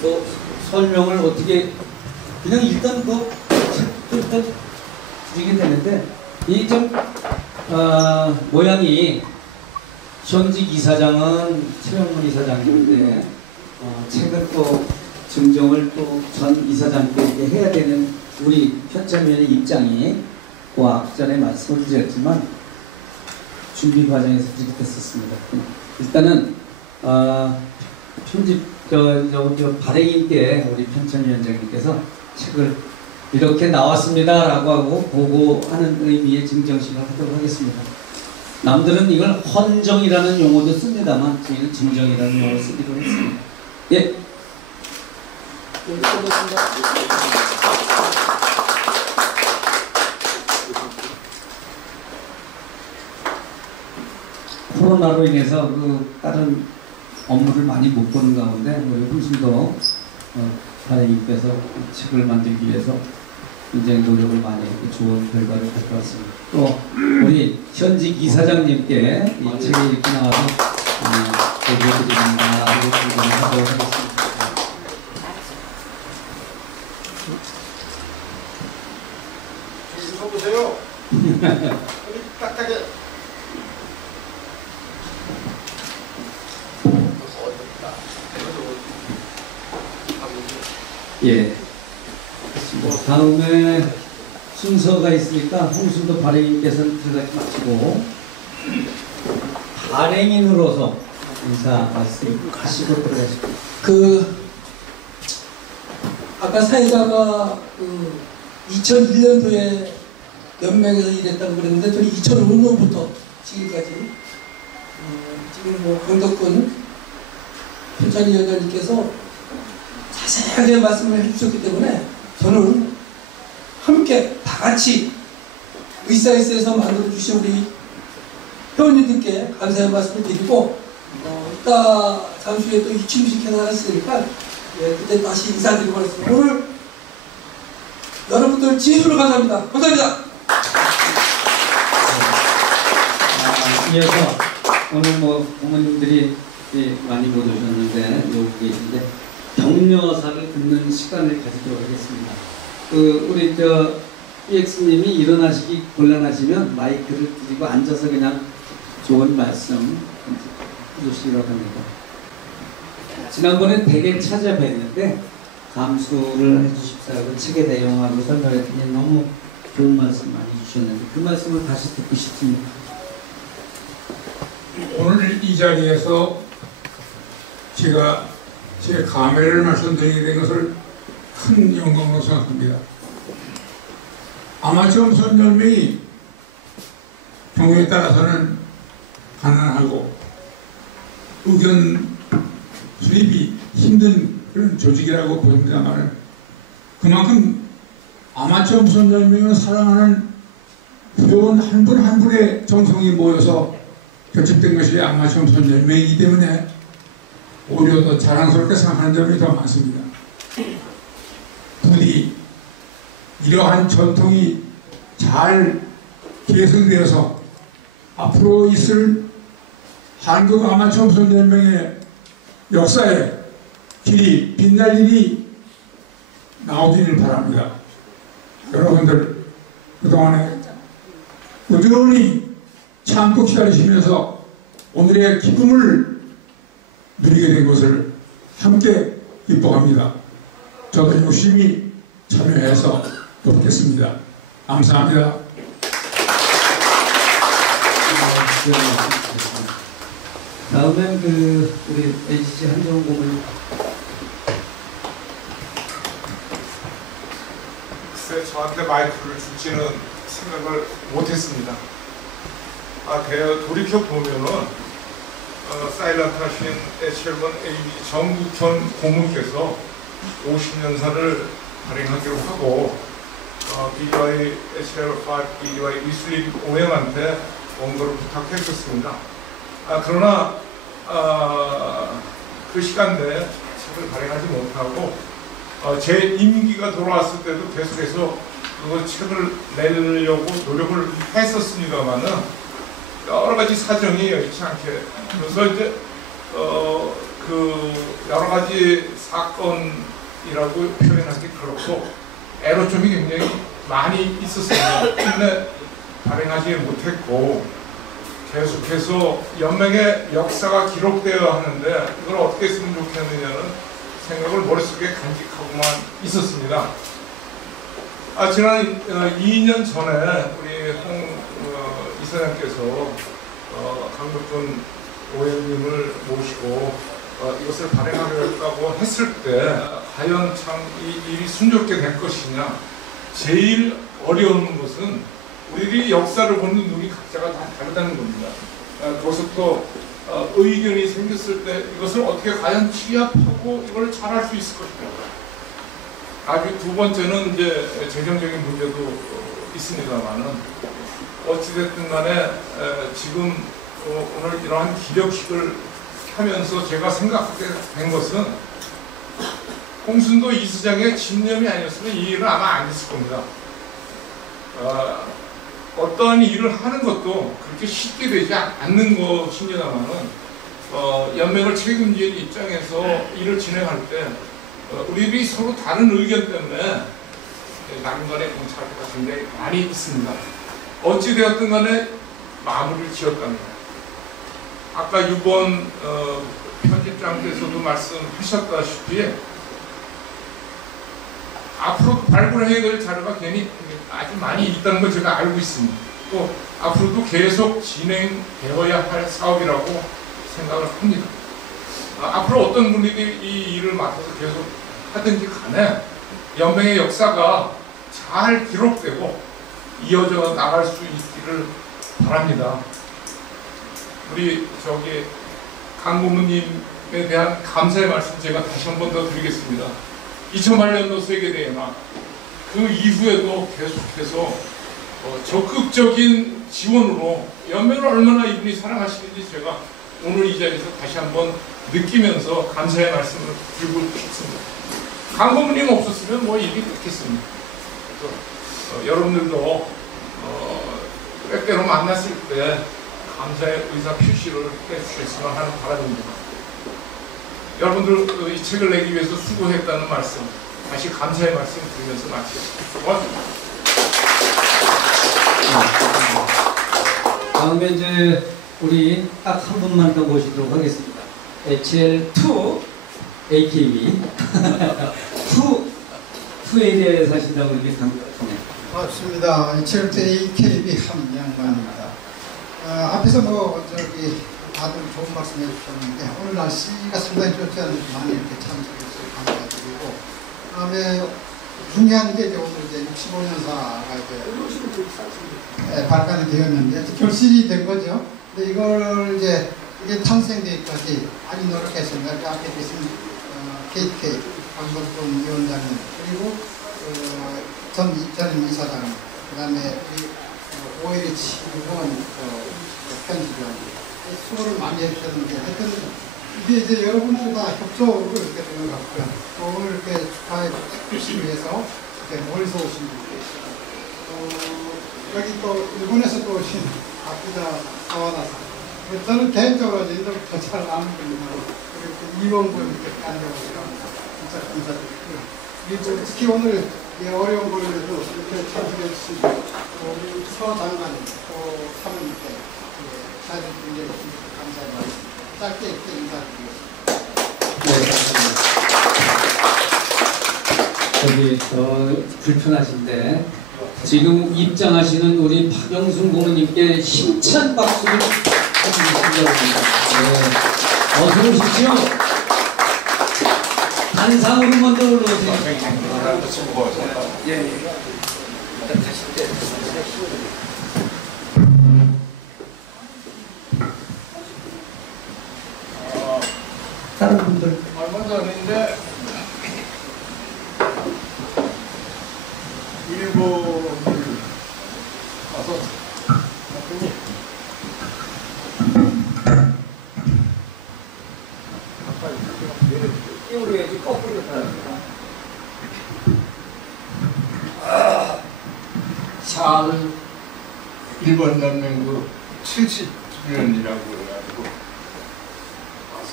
또 설명을 어떻게 그냥 일단 일단 드리게 되는데 이 좀 모양이 현직 이사장은 최영문 이사장인데 책을 또 증정을 또 전 이사장께 해야 되는 우리 편찬위원의 입장이 그 앞전에 말씀을 드렸지만 준비 과정에서 그렇게 됐었습니다. 일단은 편집 발행인께 우리 편찬위원장님께서 책을 이렇게 나왔습니다라고 하고 보고하는 의미의 증정식을 하도록 하겠습니다. 남들은 이걸 헌정이라는 용어도 씁니다만 저희는 증정이라는 용어를 쓰기로 했습니다. 예. 코로나로 인해서 그 다른 업무를 많이 못 보는 가운데 우리 홍순도 발행인께서 책을 만들기 위해서 굉장히 노력을 많이 했고 좋은 결과를 가져왔습니다. 또 우리 현직 이사장님께 이 책이 이렇게 나와서 대표드립니다 하고 하도록 하겠습니다. 좀 서보세요. 여기 딱딱해. 예. 다음에 순서가 있으니까 홍순도 발행인께서는 들어가지 마시고 발행인으로서 인사 말씀 하시고 들어가시고. 아까 사회자가 2001년도에 연맹에서 일했다고 그랬는데 저는 2005년부터 지금까지 지금 뭐 강덕근 표찬이 위원장님께서 자세하게 말씀을 해주셨기 때문에 저는 함께 다 같이 의사에서 만들어주신 우리 회원님들께 감사의 말씀을 드리고 이따 잠시 후에 또 이춤식 행사가 있으니까 그때 다시 인사드리고 하겠습니다. 오늘 여러분들 진심으로 감사합니다. 감사합니다. 이어서 오늘 뭐 부모님들이 많이 못 오셨는데 여기 계신데 격려사를 듣는 시간을 가지도록 하겠습니다. 우리 EX님이 일어나시기 곤란하시면 마이크를 드리고 앉아서 그냥 좋은 말씀 해주시기로 합니다. 지난번에 댁에 찾아뵀는데 감수를 해주십사하고 책의 내용하고 설명했더니 너무 좋은 말씀 많이 주셨는데 그 말씀을 다시 듣고 싶습니다. 오늘 이 자리에서 제가 제 감회를 말씀드리게 된 것을 큰 영광으로 생각합니다. 아마추어 선열명이 경우에 따라서는 가난하고 의견 수립이 힘든 그런 조직이라고 보입니다만 그만큼 아마추어 선열명을 사랑하는 회원 한 분 한 분의 정성이 모여서 결집된 것이 아마추어 선열명이기 때문에 오히려 더 자랑스럽게 생각하는 점이 더 많습니다. 부디 이러한 전통이 잘 계승되어서 앞으로 있을 한국 아마추어 선연맹의 역사에 길이 빛날 일이 나오기를 바랍니다. 여러분들 그동안에 꾸준히 참고 기다리시면서 오늘의 기쁨을 누리게 된 것을 함께 기뻐합니다. 저도 열심히 참여해서 돕겠습니다. 감사합니다. 다음엔 우리 HC 한정훈 고문. 글쎄 저한테 마이크를 줄지는 생각을 못했습니다. 돌이켜 보면은 사일런트 하신 HL1 AB 정국현 고문께서 50년사를 발행하기로 하고 BDY HL5 BDY 이슬림 오행한테 원고를 부탁했었습니다. 그러나 그 시간 내에 책을 발행하지 못하고 제 임기가 돌아왔을 때도 계속해서 그 책을 내려고 노력을 했었습니다만은 여러 가지 사정이 여의치 않게 그래서 이제 여러 가지 사건이라고 표현하기 그렇고 애로점이 굉장히 많이 있었습니다. 근데 발행하지 못했고 계속해서 연맹의 역사가 기록되어야 하는데 이걸 어떻게 쓰면 좋겠느냐는 생각을 머릿속에 간직하고만 있었습니다. 지난 2년 전에 우리 홍 이사장께서 강덕근 오해님을 모시고 이것을 발행하려고 했을 때 과연 참 이 일이 순조롭게 될 것이냐. 제일 어려운 것은 우리들이 역사를 보는 눈이 각자가 다 다르다는 겁니다. 거기서부터 의견이 생겼을 때 이것을 어떻게 과연 취합하고 이걸 잘할 수 있을 것인가. 두 번째는 이제 재정적인 문제도 있습니다만은 어찌됐든 간에 지금 오늘 이러한 기력식을 하면서 제가 생각하게 된 것은 홍순도 이수장의 집념이 아니었으면 이 일은 아마 안 됐을 겁니다. 어떠한 일을 하는 것도 그렇게 쉽게 되지 않는 것입니다만은 연맹을 책임지는 입장에서 일을 진행할 때 우리들이 서로 다른 의견 때문에 남간의 공차가 굉장히 많이 있습니다. 어찌되었든 간에 마무리를 지었답니다. 아까 6번 편집장께서도 말씀하셨다시피 앞으로 발굴해야 될 자료가 괜히 아주 많이 있다는 걸 제가 알고 있습니다. 또 앞으로도 계속 진행되어야 할 사업이라고 생각을 합니다. 앞으로 어떤 분들이 이 일을 맡아서 계속 하든지 간에 연맹의 역사가 잘 기록되고 이어져 나갈 수 있기를 바랍니다. 우리 강 고모님에 대한 감사의 말씀 제가 다시 한 번 더 드리겠습니다. 2008년도 세계대회나 그 이후에도 계속해서 적극적인 지원으로 연맹을 얼마나 이분이 사랑하시는지 제가 오늘 이 자리에서 다시 한번 느끼면서 감사의 말씀을 드리고 싶습니다. 강 고모님 없었으면 뭐 일이 됐겠습니다. 그래서 여러분들도 때때로 만났을 때 감사의 의사 표시를 해주셨으면 하는 바람입니다. 여러분들 이 책을 내기 위해서 수고했다는 말씀, 다시 감사의 말씀 드리면서 마치겠습니다. 고맙습니다. 다음에 이제 우리 딱 한 분만 더 모시도록 하겠습니다. HL2 AKB 2에 대해서 하신다고 이렇게 반갑습니다. HL2 AKB 한양만입니다. 앞에서 다들 좋은 말씀 해주셨는데 오늘 날씨가 상당히 좋지 않아서 많이 이렇게 참석해주셔서 감사드리고 다음에 중요한 게 오늘 이제 65년사가 이제 발간이 되었는데 결실이 된 거죠. 근데 이걸 이게 탄생되기까지 많이 노력했습니다. 앞에 계신 KK 강덕종 위원장님 그리고 전 이사장 그다음에 우리 OLH 유건 편집위원 수고를 많이 해주셨는데 하여튼 이게 이제 여러분들 다 협조로 이렇게 되는 것 같고요. 또 오늘 이렇게 축하해 주시기 위해서 이렇게 멀리서 오신 분들 여기 또 일본에서 또 오신 박기자 사와다사 저는 개인적으로 옛날부터 잘 아는 분이고 그리고 이원구 이렇게 앉아오시라고 진짜 감사드리고요. 그리고 특히 오늘 이 어려운 거에도 이렇게 참석해 주신 우리 서 장관님 또 사모님께 다들 굉장히 감사의 말씀 짧게 이렇게 인사드리겠습니다. 저기 불편하신데 지금 입장하시는 우리 박영순 고모님께 힘찬 박수를 해주시기 바랍니다. 어서 오십시오. 단상으로 먼저 올라오세요. 다른 분들 얼마 전인데 일본을 가서 갔더니 이거로 해야지 거꾸로 잘 일본 연맹 70주년이라고 해가지고 가서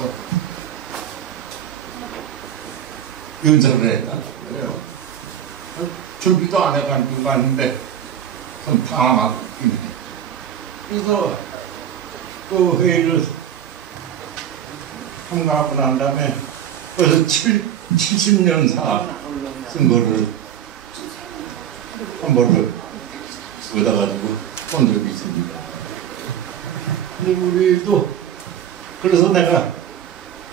연설을 했다 그래요. 준비도 안 해가지고 갔는데 좀 당황하고 그래서 그 회의를 통과하고 난 다음에 그래서 70년사 쓴 거를 한 번을 얻어가지고 본 적이 있습니다. 근데 우리도 그래서 내가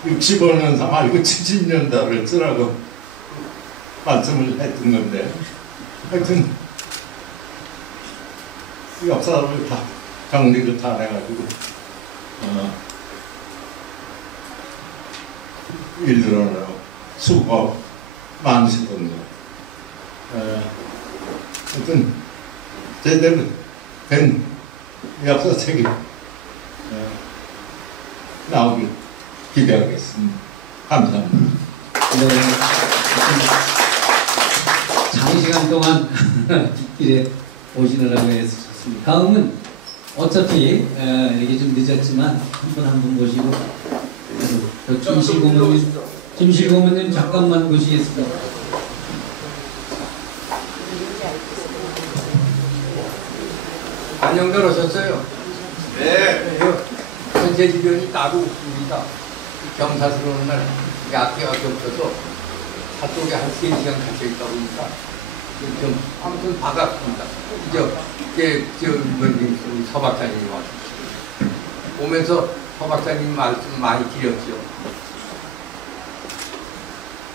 65년사 말고 70년사를 쓰라고 말씀을 했던 건데 하여튼 역사를 다 정리를 다 해가지고 일들어내고 수고 많으시던데 하여튼 제대로 된 역사책이 나오길 기대하겠습니다. 감사합니다. 네. 장시간 동안 뒷길에 오시느라고 했습니다. 다음은 어차피 이렇게 좀 늦었지만 한 분 한 분 모시고 김실 고문님 잠깐만 모시겠습니다. 안녕들 오셨어요? 네. 현재 주변이 따로 없습니다. 경사스러운 날 약기가 겹쳐서 저쪽에 한 3시간 갇혀있다 보니까 좀 아무튼 반갑습니다. 우리 서 박사님이 왔어요. 오면서 서 박사님 말씀 많이 드렸죠.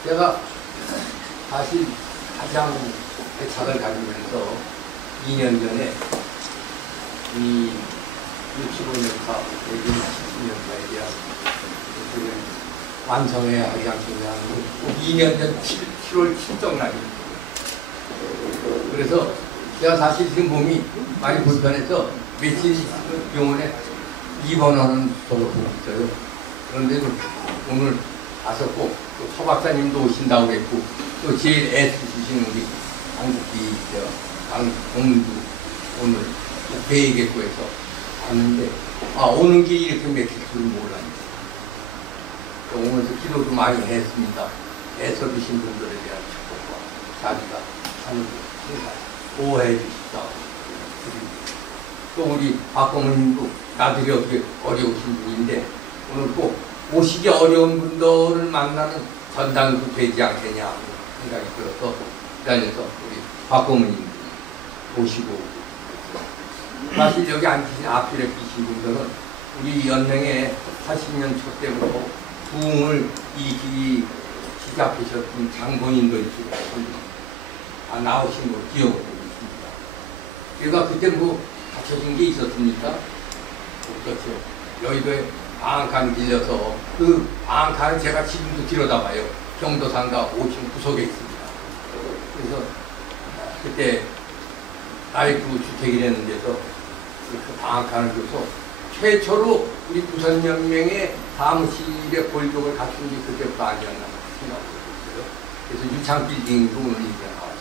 제가 사실 가장 애착을 가지면서 2년 전에 이 65년사, 70년사에 대한 완성해야 하지 않겠냐 하는 꼭 2년 전 7월 7일 날입니다. 그래서 제가 사실 지금 몸이 많이 불편해서 며칠 있으면 병원에 입원하는 적을 보고 있어요. 그런데도 오늘 가서 꼭 서 박사님도 오신다고 그랬고 또 제일 애쓰시는 우리 한국기 강공도 오늘 뵈겠고 해서 왔는데 오는 게 이렇게 맥힐 줄은 몰랐는데 오면서 기도도 많이 했습니다. 애써주신 분들에 대한 축복과 자기가 하는 항상 보호해 주십사. 또 우리 박고모님도 나들이 어떻게 어려우신 분인데 오늘 꼭 오시기 어려운 분들을 만나는 전당도 되지 않겠냐 하는 생각이 들어서 다녀서 우리 박고모님 오시고 사실 여기 앉으신 앞에 계신 분들은 우리 연맹의 80년 초 때부터 부흥을 시작하셨던 장본인들 중에 나오신 걸 기억하고 있습니다. 그러니까 그때 뭐 갖춰진 게 있었습니까? 없었죠. 여의도에 방앗간 길려서 그 방앗간은 제가 지금도 들여다봐요. 경도상가 5층 구석에 있습니다. 그래서 그때 나이프 주택이라는 데서 그 방앗간을 줘서 최초로 우리 부산연맹의 사무실의 골격을 갖춘 게 그때부터 아니었나 생각하고 있어요. 그래서 유창 빌딩으로 오늘 얘기가 나왔습니다.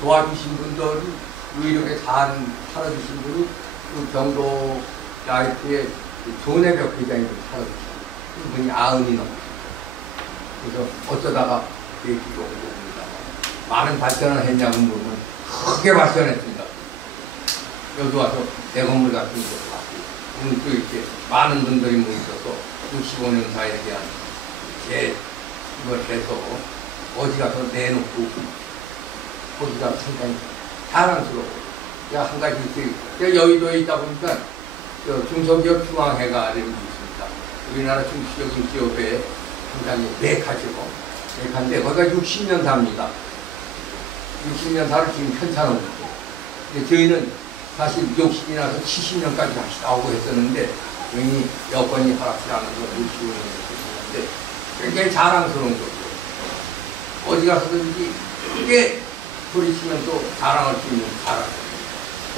도와주신 분들이 의료에 살아주신 분이 그 경도 라이프의 조내벽 회장님을 살아주신 분이 90이 넘었습니다. 그래서 어쩌다가 얘기가 온 겁니다. 많은 발전을 했냐고 물으면 크게 발전했습니다. 여기 와서 내 건물 같은 것도 봤고 오늘 또 이렇게 많은 분들이 모이셔서 65년사에 대한 이걸 해서 어디 가서 내놓고 거기가 상당히 자랑스러워. 한 가지 이렇게 여의도에 있다 보니까 중소기업 중앙회가 이런 게 있습니다. 우리나라 중소적인 기업에 상당히 맥하죠. 맥한데 거기가 60년 사입니다. 60년 사를 지금 편찬하고 있어요. 근데 저희는 사실 60이 나서 70년까지 같이 나오고 했었는데 여기 여건이 허락지 않아서 65년을 했었는데 굉장히 자랑스러운 거죠. 어디 가서든지 크게 소리치면서 자랑할 수 있는 자랑.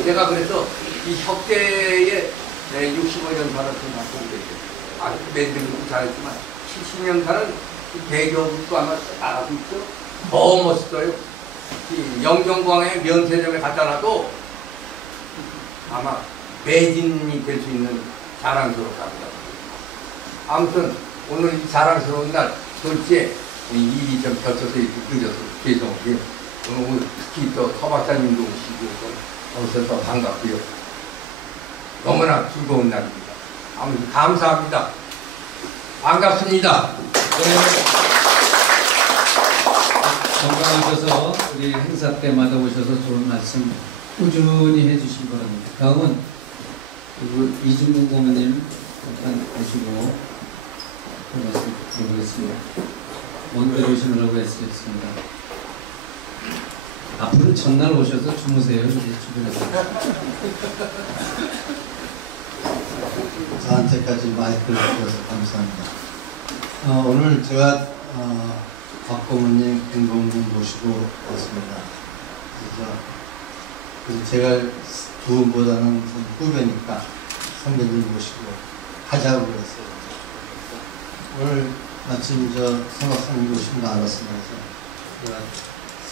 내가 그래서 이 협대에 65년 살았던 갖고 그랬어요. 아주 맨들고 잘했지만 70년 살은 대기업도 아마 나가고 있죠. 더 멋있어요. 이 영종광에 면세점에 갖다 놔도 아마 매진이 될 수 있는 자랑스럽답니다. 아무튼 오늘 이 자랑스러운 날 돌째 일이 좀 겹쳐서 이렇게 늦어서 죄송해요. 오늘 특히 또 서 박사님도 오시고 오셔서 반갑고요. 너무나 즐거운 날입니다. 아무튼 감사합니다. 반갑습니다. 네. 건강하셔서 우리 행사 때마다 오셔서 좋은 말씀 꾸준히 해주시기 바랍니다. 다음은 이중근 고모님 잠깐 오시고 말씀 드려보겠습니다. 먼저 오시느라고 애쓰셨습니다. 앞으로 전날 오셔서 주무세요. 이제 주변에서. 저한테까지 마이크를 주셔서 감사합니다. 오늘 제가 박고모님, 김고모님 모시고 왔습니다. 그래서 제가 두 분보다는 좀 후배니까 선배들 모시고 하자고 그랬어요. 오늘 마침 저 성악사님 오신 거 알았으면서 제가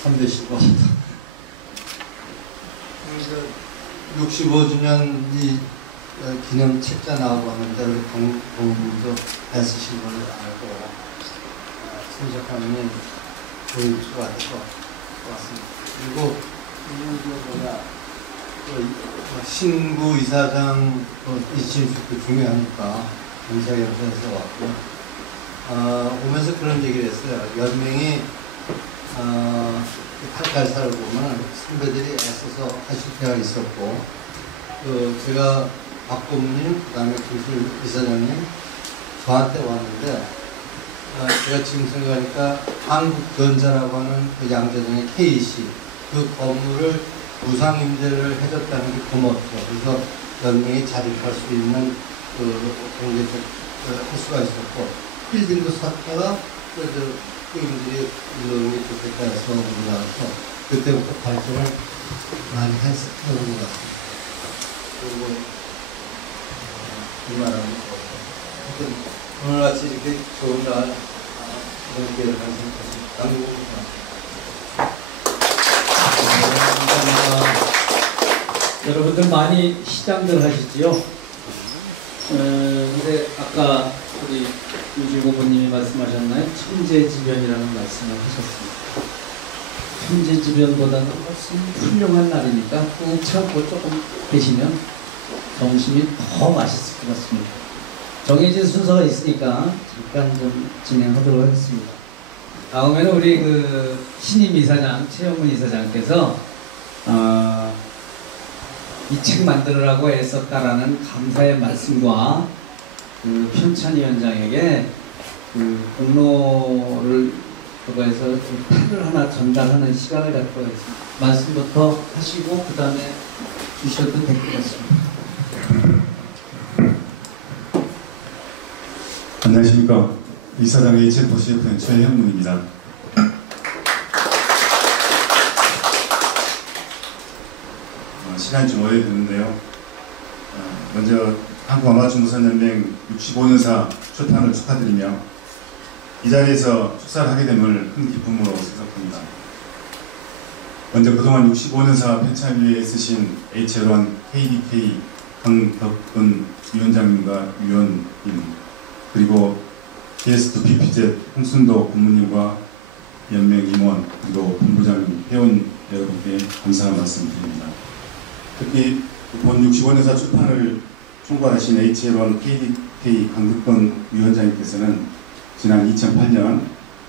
선배시고 65주년 이 기념 책자 나오고 하는데 우리 동문도 애쓰신 걸 알고 참석하면 좋을 것 같아서 왔습니다. 그리고 신구 이사장 이친숙도 중요하니까 감사연수해서 왔고 오면서 그런 얘기를 했어요. 연맹이 팔달사를 보면 선배들이 애써서 하실 때가 있었고 제가 박고문님 그 다음에 김술 이사장님 저한테 왔는데 제가 지금 생각하니까 한국전자라고 하는 그 양재동의 KC 그 건물을 무상 임대를 해줬다는 게 고맙죠. 그래서 연맹이 자립할 수 있는 그 경제적 할 수가 있었고 빌딩도 샀다가 게임들이 이런 게 좋겠다 해서 올라와서 그때부터 발전을 많이 했었던 것 같습니다. 그리고 이 말하면 하여튼 오늘같이 이렇게 좋은 날 이런 기회를 가졌습니다. 감사합니다. 여러분들 많이 시장들 하시지요? 근데 아까 우리 유지고모님이 말씀하셨나요? 천재지변이라는 말씀을 하셨습니다. 천재지변보다는 훨씬 훌륭한 날이니까 꾹 참고 조금 계시면 점심이 더 맛있을 것 같습니다. 정해진 순서가 있으니까 잠깐 좀 진행하도록 하겠습니다. 다음에는 우리 그 신임 이사장, 최영문 이사장께서 이 책 만들으라고 애썼다라는 감사의 말씀과 그 편찬위원장에게 그 공로를 그거에서 탈을 하나 전달하는 시간을 갖고 있습니다. 말씀부터 하시고 그 다음에 주셔도 될 것 같습니다. 안녕하십니까. 이사장 HFCFN 최현문입니다. 시간이 좀 오래됐는데요. 먼저 한국아마추어무선연맹 65년사 출판을 축하드리며 이 자리에서 축사를 하게 됨을 큰 기쁨으로 생각합니다. 먼저 그동안 65년사 편찬위에 쓰신 HL1 KDK 강덕근 위원장님과 위원님 그리고 GS2 PPZ 홍순도 고문님과 연맹 임원 그리고 본부장님 회원 여러분께 감사한 말씀 드립니다. 특히 본 65년사 출판을 총괄하신 HL1 KDK 강덕근 위원장님께서는 지난 2008년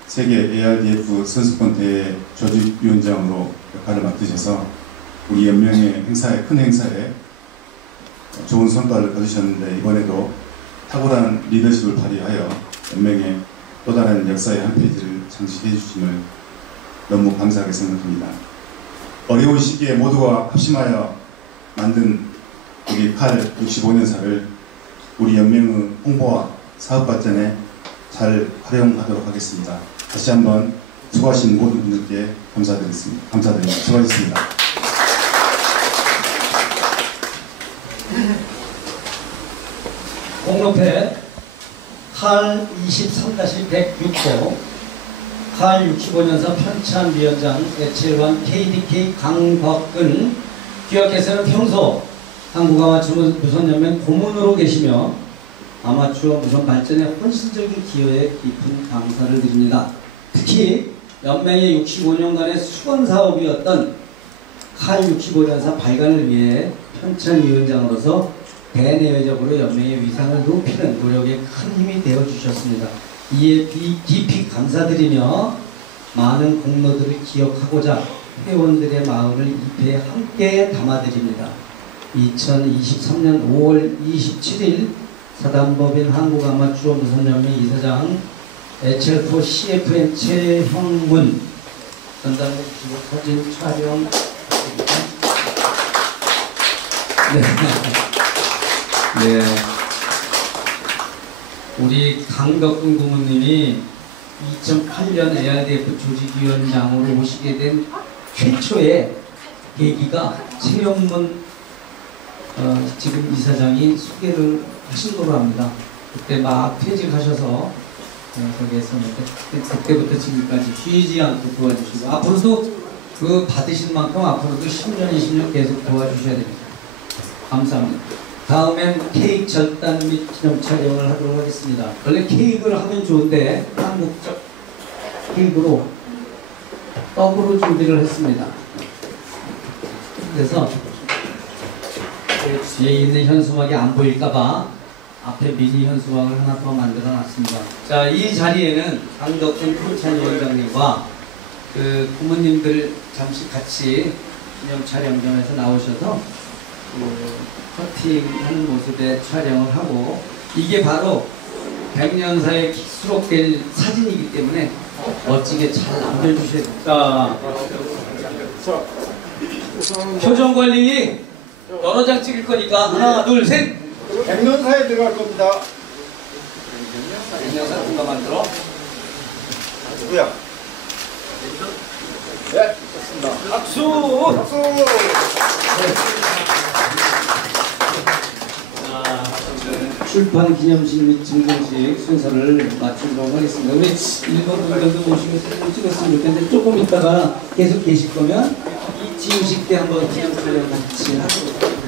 세계 ARDF 선수권 대회 조직위원장으로 역할을 맡으셔서 우리 연맹의 큰 행사에 좋은 성과를 거두셨는데 이번에도 탁월한 리더십을 발휘하여 연맹의 또 다른 역사의 한 페이지를 장식해 주심을 너무 감사하게 생각합니다. 어려운 시기에 모두가 합심하여 만든 우리 칼 65년사를 우리 연맹의 홍보와 사업 발전에 잘 활용하도록 하겠습니다. 다시 한번 수고하신 모든 분들께 감사드립니다. 수고하셨습니다. 공로패 칼 23-106호 칼 65년사 편찬위원장 HL1 KDK 강덕근 귀하께서는 평소 한국아마추어 무선연맹 고문으로 계시며 아마추어 무선 발전에 헌신적인 기여에 깊은 감사를 드립니다. 특히 연맹의 65년간의 수건사업이었던 칼 65년사 발간을 위해 편찬위원장으로서 대내외적으로 연맹의 위상을 높이는 노력에 큰 힘이 되어주셨습니다. 이에 깊이 감사드리며 많은 공로들을 기억하고자 회원들의 마음을 잎에 함께 담아드립니다. 2023년 5월 27일 사단법인 한국아마추어 무선연맹 이사장 HL4 CFN 최형문 전달해 주시고 사진 촬영 네. 우리 강덕근 고문님이 2008년 ARDF 조직위원장으로 오시게 된 최초의 계기가 최영문 지금 이사장이 소개를 하신 거로 합니다. 그때 막 퇴직하셔서 거기에서 그때부터 지금까지 쉬지 않고 도와주시고 앞으로도 그 받으신 만큼 앞으로도 10년, 20년 계속 도와주셔야 됩니다. 감사합니다. 다음엔 케이크 절단 및 기념 촬영을 하도록 하겠습니다. 원래 케이크를 하면 좋은데 한국적 케이크로 떡으로 준비를 했습니다. 그래서 뒤에 있는 현수막이 안 보일까봐 앞에 미니 현수막을 하나 더 만들어 놨습니다. 자, 이 자리에는 강덕훈 풍찬위원장님과 그 부모님들 잠시 같이 기념 촬영장에서 나오셔서 커팅하는 모습의 촬영을 하고, 이게 바로 100년사에 수록될 사진이기 때문에 멋지게 잘 남겨주셔야 됩니다. 자, 표정 관리 여러 장 찍을 거니까 하나, 둘, 셋. 100년사에 들어갈 겁니다. 100년사 누가 만들어? 누구야? 네, 좋습니다. 박수! 박수! 출판 기념식 및 증정식 순서를 마치도록 하겠습니다. 우리 일본 분들도 모시고 사진 찍었으면 좋겠는데 조금 있다가 계속 계실 거면 이 지우식 때 한번 기념 촬영 같이 하도록